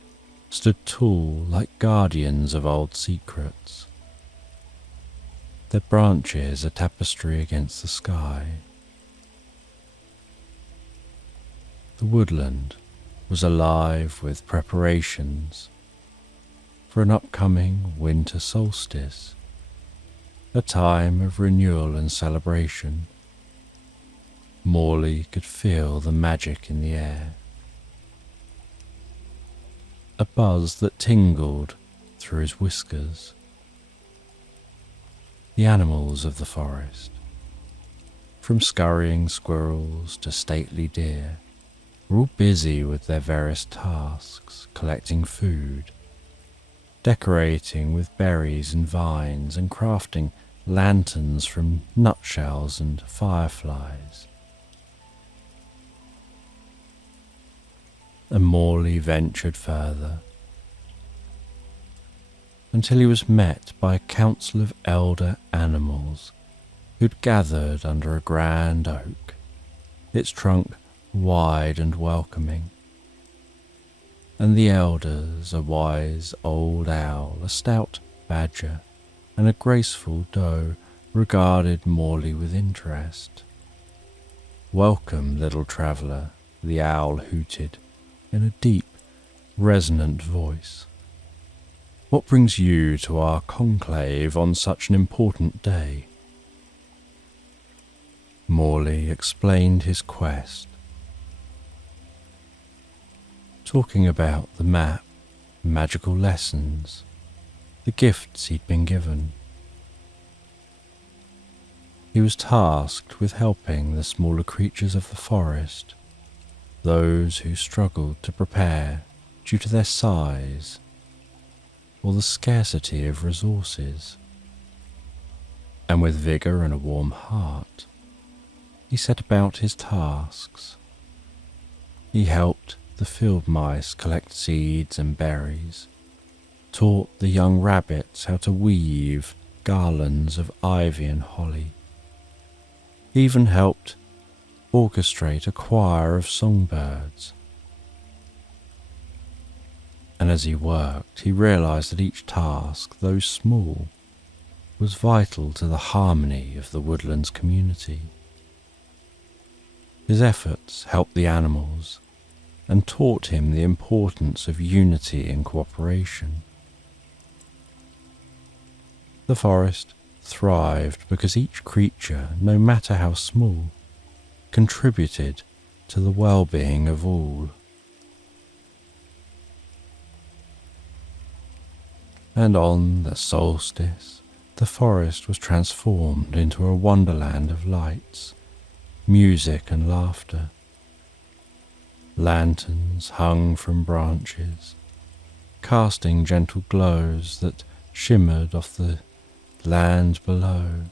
stood tall like guardians of old secrets, their branches a tapestry against the sky. The woodland was alive with preparations for an upcoming winter solstice, a time of renewal and celebration. Morley could feel the magic in the air, a buzz that tingled through his whiskers. The animals of the forest, from scurrying squirrels to stately deer, were all busy with their various tasks, collecting food, decorating with berries and vines, and crafting lanterns from nutshells and fireflies. And Morley ventured further, until he was met by a council of elder animals who'd gathered under a grand oak, its trunk wide and welcoming. And the elders, a wise old owl, a stout badger, and a graceful doe regarded Morley with interest. "Welcome, little traveller," the owl hooted in a deep, resonant voice. "What brings you to our conclave on such an important day?" Morley explained his quest, talking about the map, magical lessons, the gifts he'd been given. He was tasked with helping the smaller creatures of the forest, those who struggled to prepare due to their size or the scarcity of resources. And with vigour and a warm heart, he set about his tasks. He helped the field mice collect seeds and berries, taught the young rabbits how to weave garlands of ivy and holly. He even helped orchestrate a choir of songbirds. And as he worked, he realized that each task, though small, was vital to the harmony of the woodlands community. His efforts helped the animals and taught him the importance of unity and cooperation. The forest thrived because each creature, no matter how small, contributed to the well-being of all. And on the solstice, the forest was transformed into a wonderland of lights, music and laughter. Lanterns hung from branches, casting gentle glows that shimmered off the land below.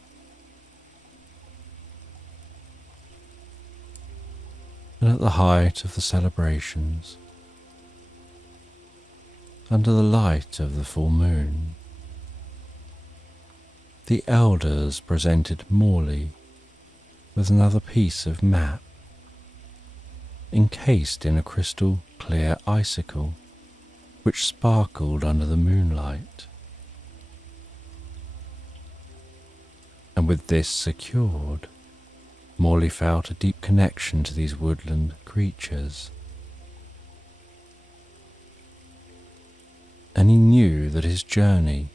And at the height of the celebrations, under the light of the full moon, the elders presented Morley with another piece of map, encased in a crystal clear icicle, which sparkled under the moonlight. And with this secured, Morley felt a deep connection to these woodland creatures. And he knew that his journey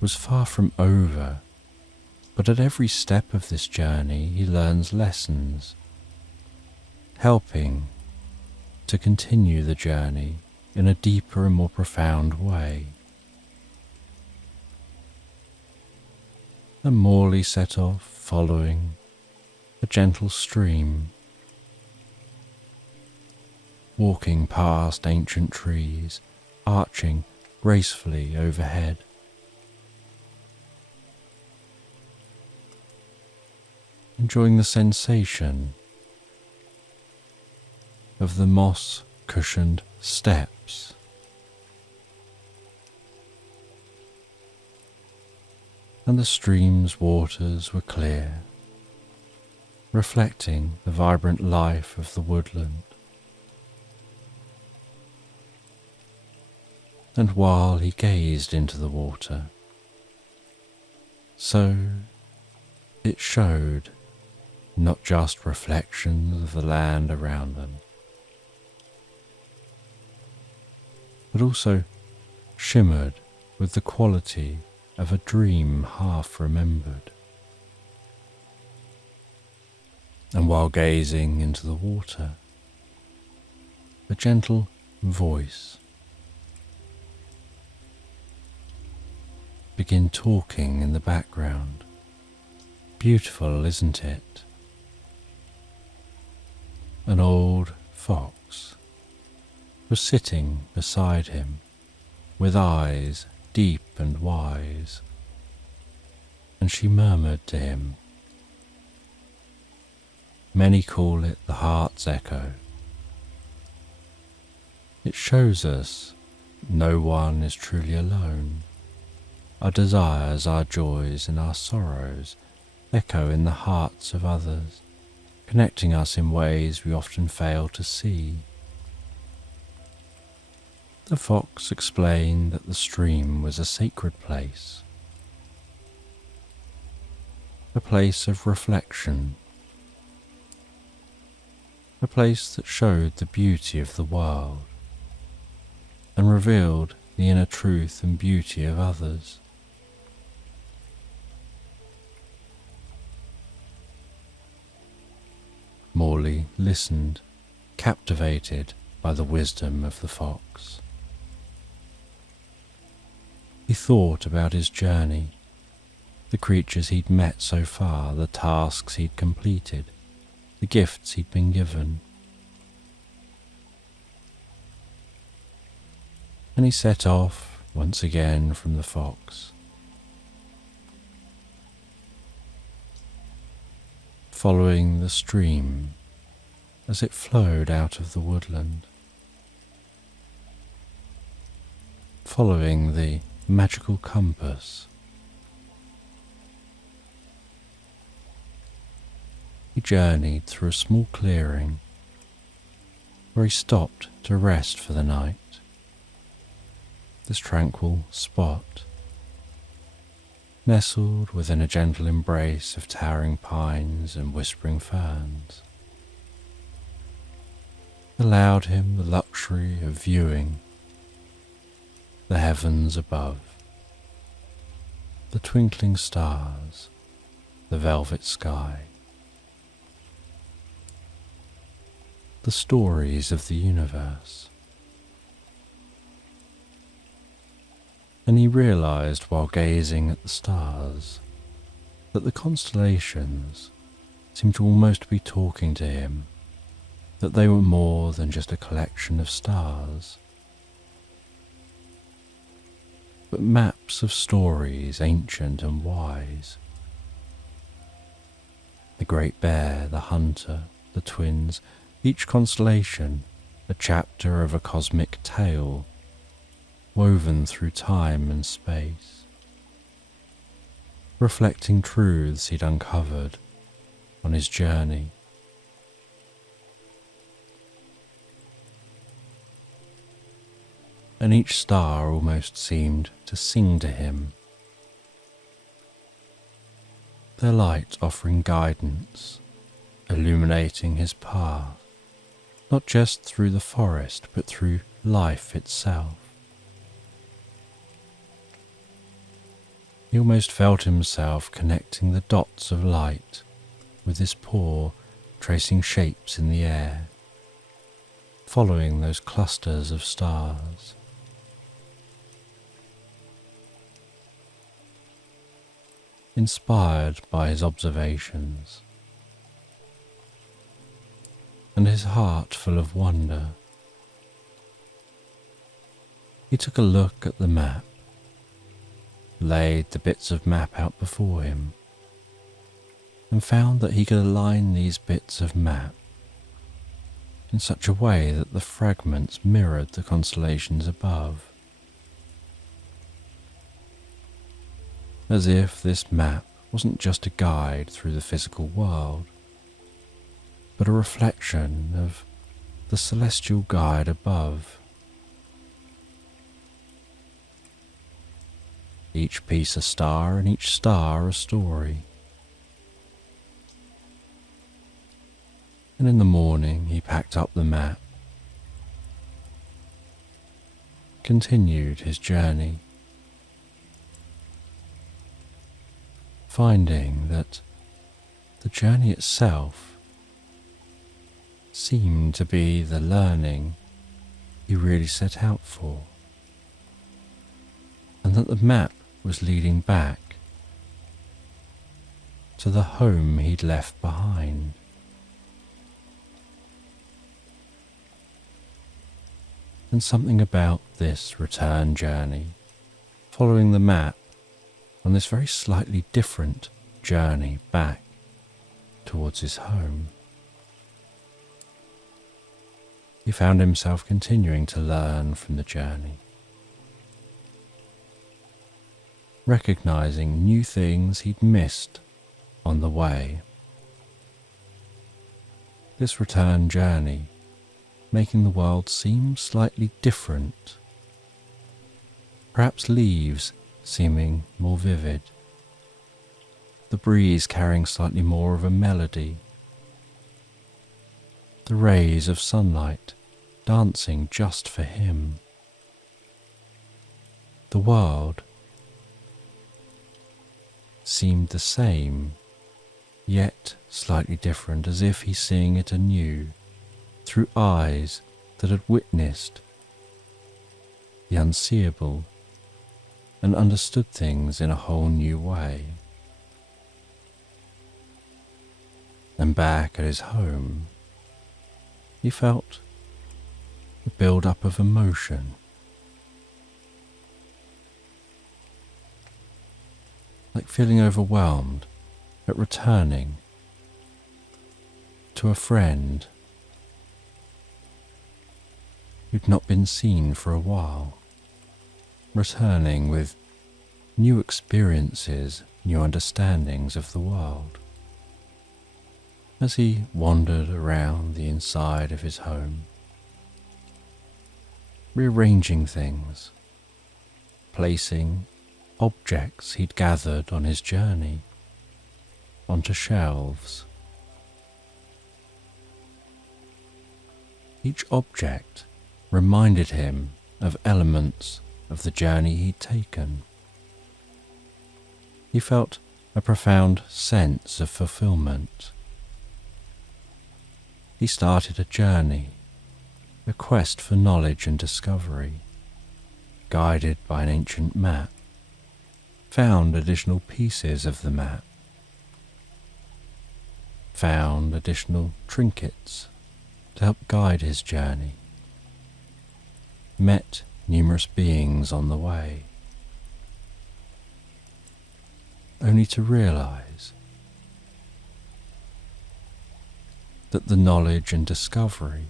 was far from over, but at every step of this journey he learns lessons, helping to continue the journey in a deeper and more profound way. And Morley set off following a gentle stream, walking past ancient trees, arching gracefully overhead. Enjoying the sensation of the moss-cushioned steps, and the stream's waters were clear, reflecting the vibrant life of the woodland. And while he gazed into the water, so it showed not just reflections of the land around them, but also shimmered with the quality of a dream half remembered. And while gazing into the water, a gentle voice began talking in the background. Beautiful, isn't it? An old fox was sitting beside him with eyes deep and wise, and she murmured to him, "Many call it the heart's echo. It shows us no one is truly alone. Our desires, our joys, and our sorrows echo in the hearts of others, connecting us in ways we often fail to see. The fox explained that the stream was a sacred place, a place of reflection, a place that showed the beauty of the world and revealed the inner truth and beauty of others. Morley listened, captivated by the wisdom of the fox. He thought about his journey, the creatures he'd met so far, the tasks he'd completed, the gifts he'd been given. And he set off once again from the fox, following the stream as it flowed out of the woodland, following the magical compass. He journeyed through a small clearing where he stopped to rest for the night. This tranquil spot, nestled within a gentle embrace of towering pines and whispering ferns, allowed him the luxury of viewing the heavens above, the twinkling stars, the velvet sky, the stories of the universe. And he realized while gazing at the stars that the constellations seemed to almost be talking to him, that they were more than just a collection of stars, but maps of stories ancient and wise. The Great Bear, the Hunter, the Twins, each constellation a chapter of a cosmic tale woven through time and space, reflecting truths he'd uncovered on his journey. And each star almost seemed to sing to him, their light offering guidance, illuminating his path, not just through the forest but through life itself. He almost felt himself connecting the dots of light with his paw, tracing shapes in the air, following those clusters of stars. Inspired by his observations, and his heart full of wonder, he took a look at the map, laid the bits of map out before him, and found that he could align these bits of map in such a way that the fragments mirrored the constellations above, as if this map wasn't just a guide through the physical world, but a reflection of the celestial guide above. Each piece a star and each star a story. And in the morning he packed up the map, continued his journey, finding that the journey itself seemed to be the learning he really set out for, and that the map was leading back to the home he'd left behind. And something about this return journey, following the map on this very slightly different journey back towards his home. He found himself continuing to learn from the journey, recognizing new things he'd missed on the way. This return journey making the world seem slightly different perhaps leaves seeming more vivid, the breeze carrying slightly more of a melody, the rays of sunlight dancing just for him. The world seemed the same, yet slightly different, as if he's seeing it anew through eyes that had witnessed the unseeable and understood things in a whole new way. And back at his home, he felt a build-up of emotion, like feeling overwhelmed at returning to a friend who'd not been seen for a while, returning with new experiences, new understandings of the world. As he wandered around the inside of his home, rearranging things, placing objects he'd gathered on his journey onto shelves. Each object reminded him of elements of the journey he'd taken. He felt a profound sense of fulfillment. He started a journey, a quest for knowledge and discovery, guided by an ancient map, found additional pieces of the map, found additional trinkets to help guide his journey, met numerous beings on the way, only to realize that the knowledge and discovery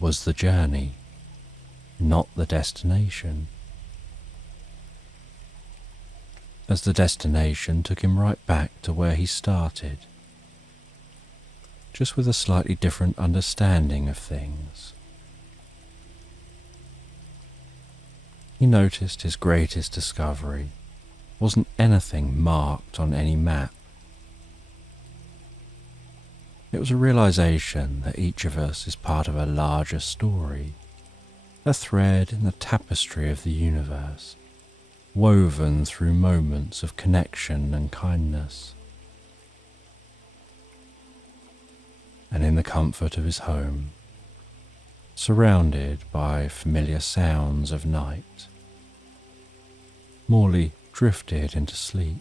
was the journey, not the destination, as the destination took him right back to where he started, just with a slightly different understanding of things. He noticed his greatest discovery wasn't anything marked on any map. It was a realization that each of us is part of a larger story, a thread in the tapestry of the universe, woven through moments of connection and kindness. And in the comfort of his home, surrounded by familiar sounds of night, Morley drifted into sleep,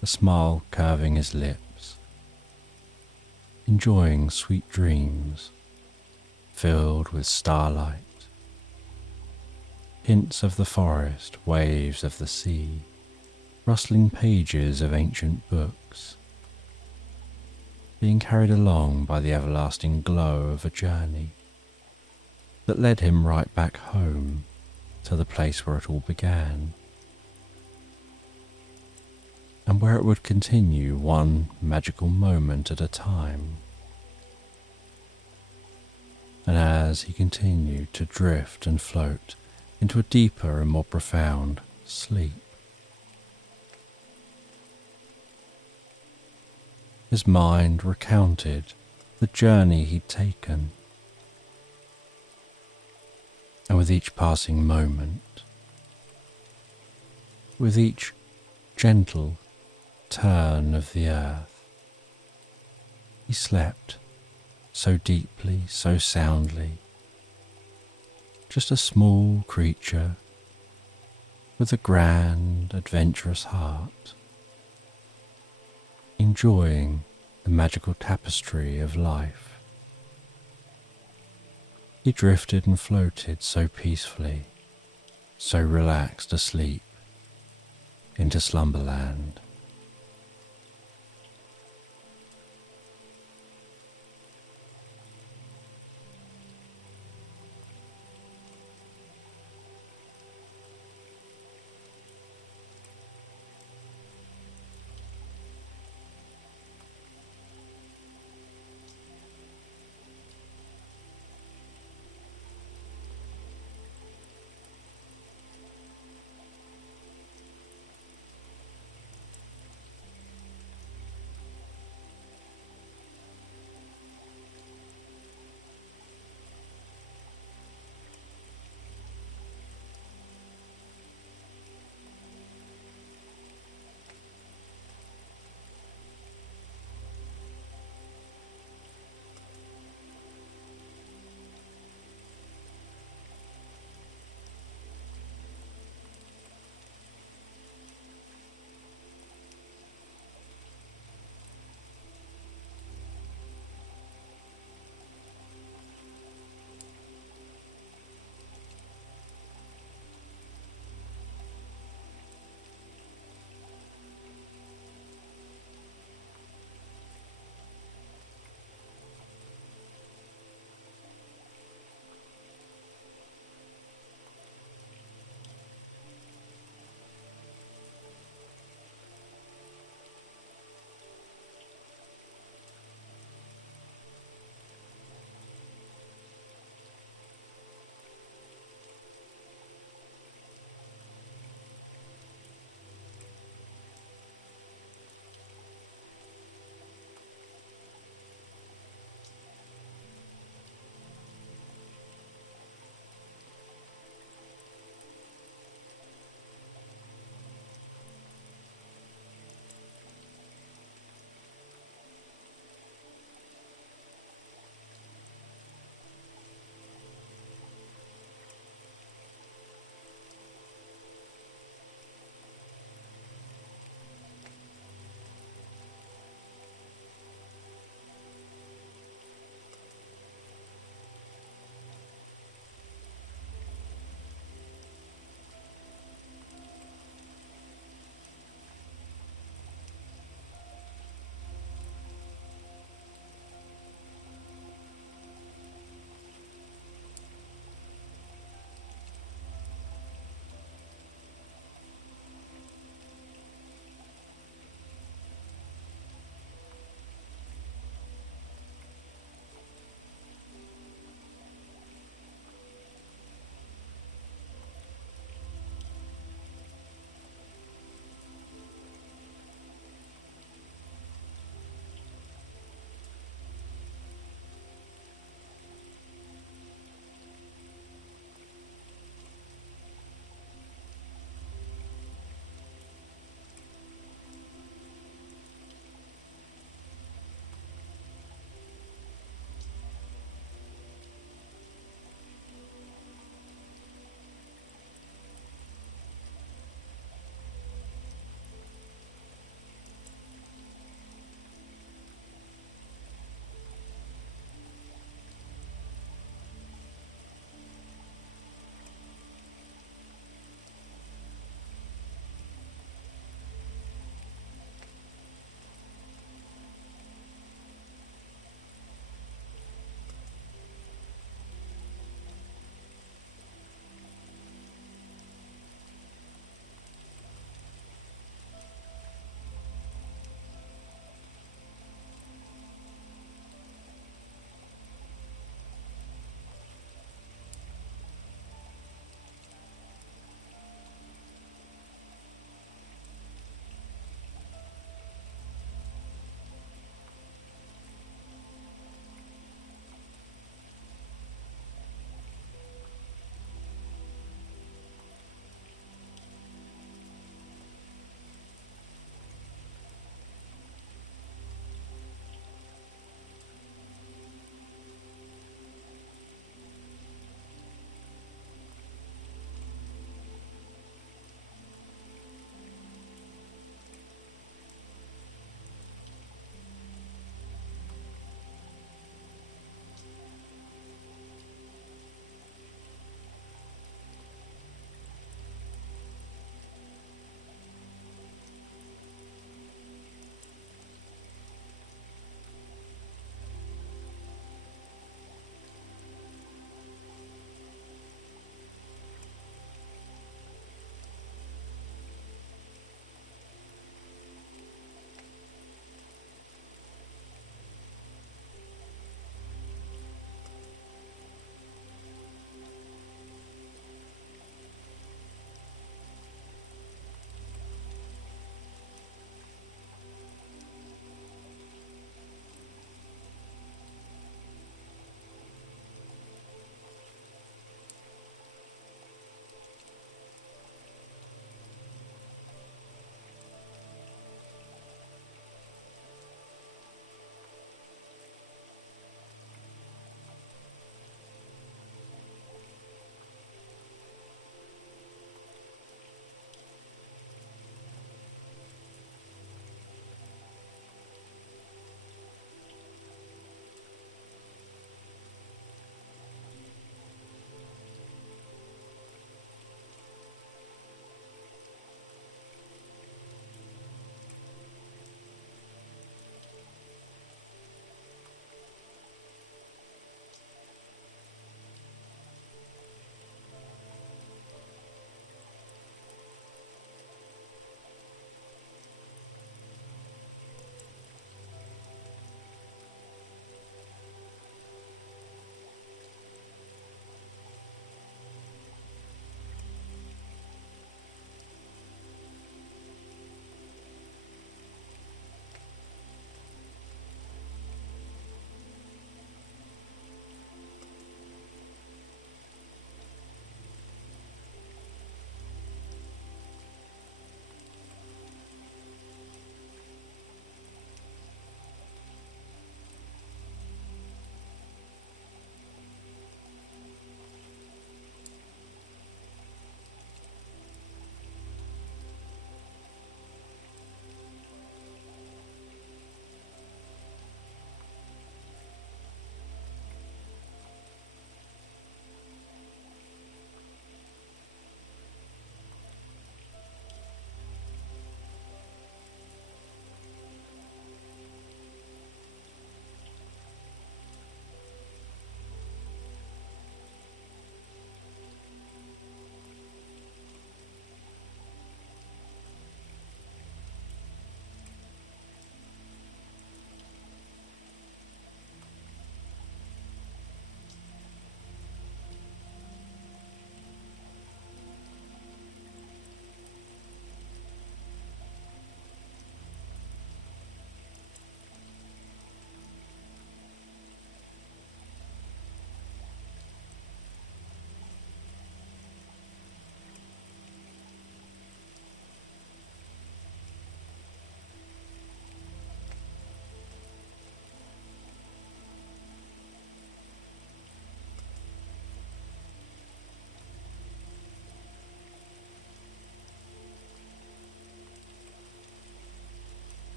a smile curving his lips, enjoying sweet dreams filled with starlight, hints of the forest, waves of the sea, rustling pages of ancient books, being carried along by the everlasting glow of a journey that led him right back home to the place where it all began, and where it would continue one magical moment at a time. And as he continued to drift and float into a deeper and more profound sleep, his mind recounted the journey he'd taken, and with each passing moment, with each gentle turn of the earth, he slept so deeply, so soundly, just a small creature with a grand, adventurous heart, enjoying the magical tapestry of life. He drifted and floated so peacefully, so relaxed asleep into slumberland.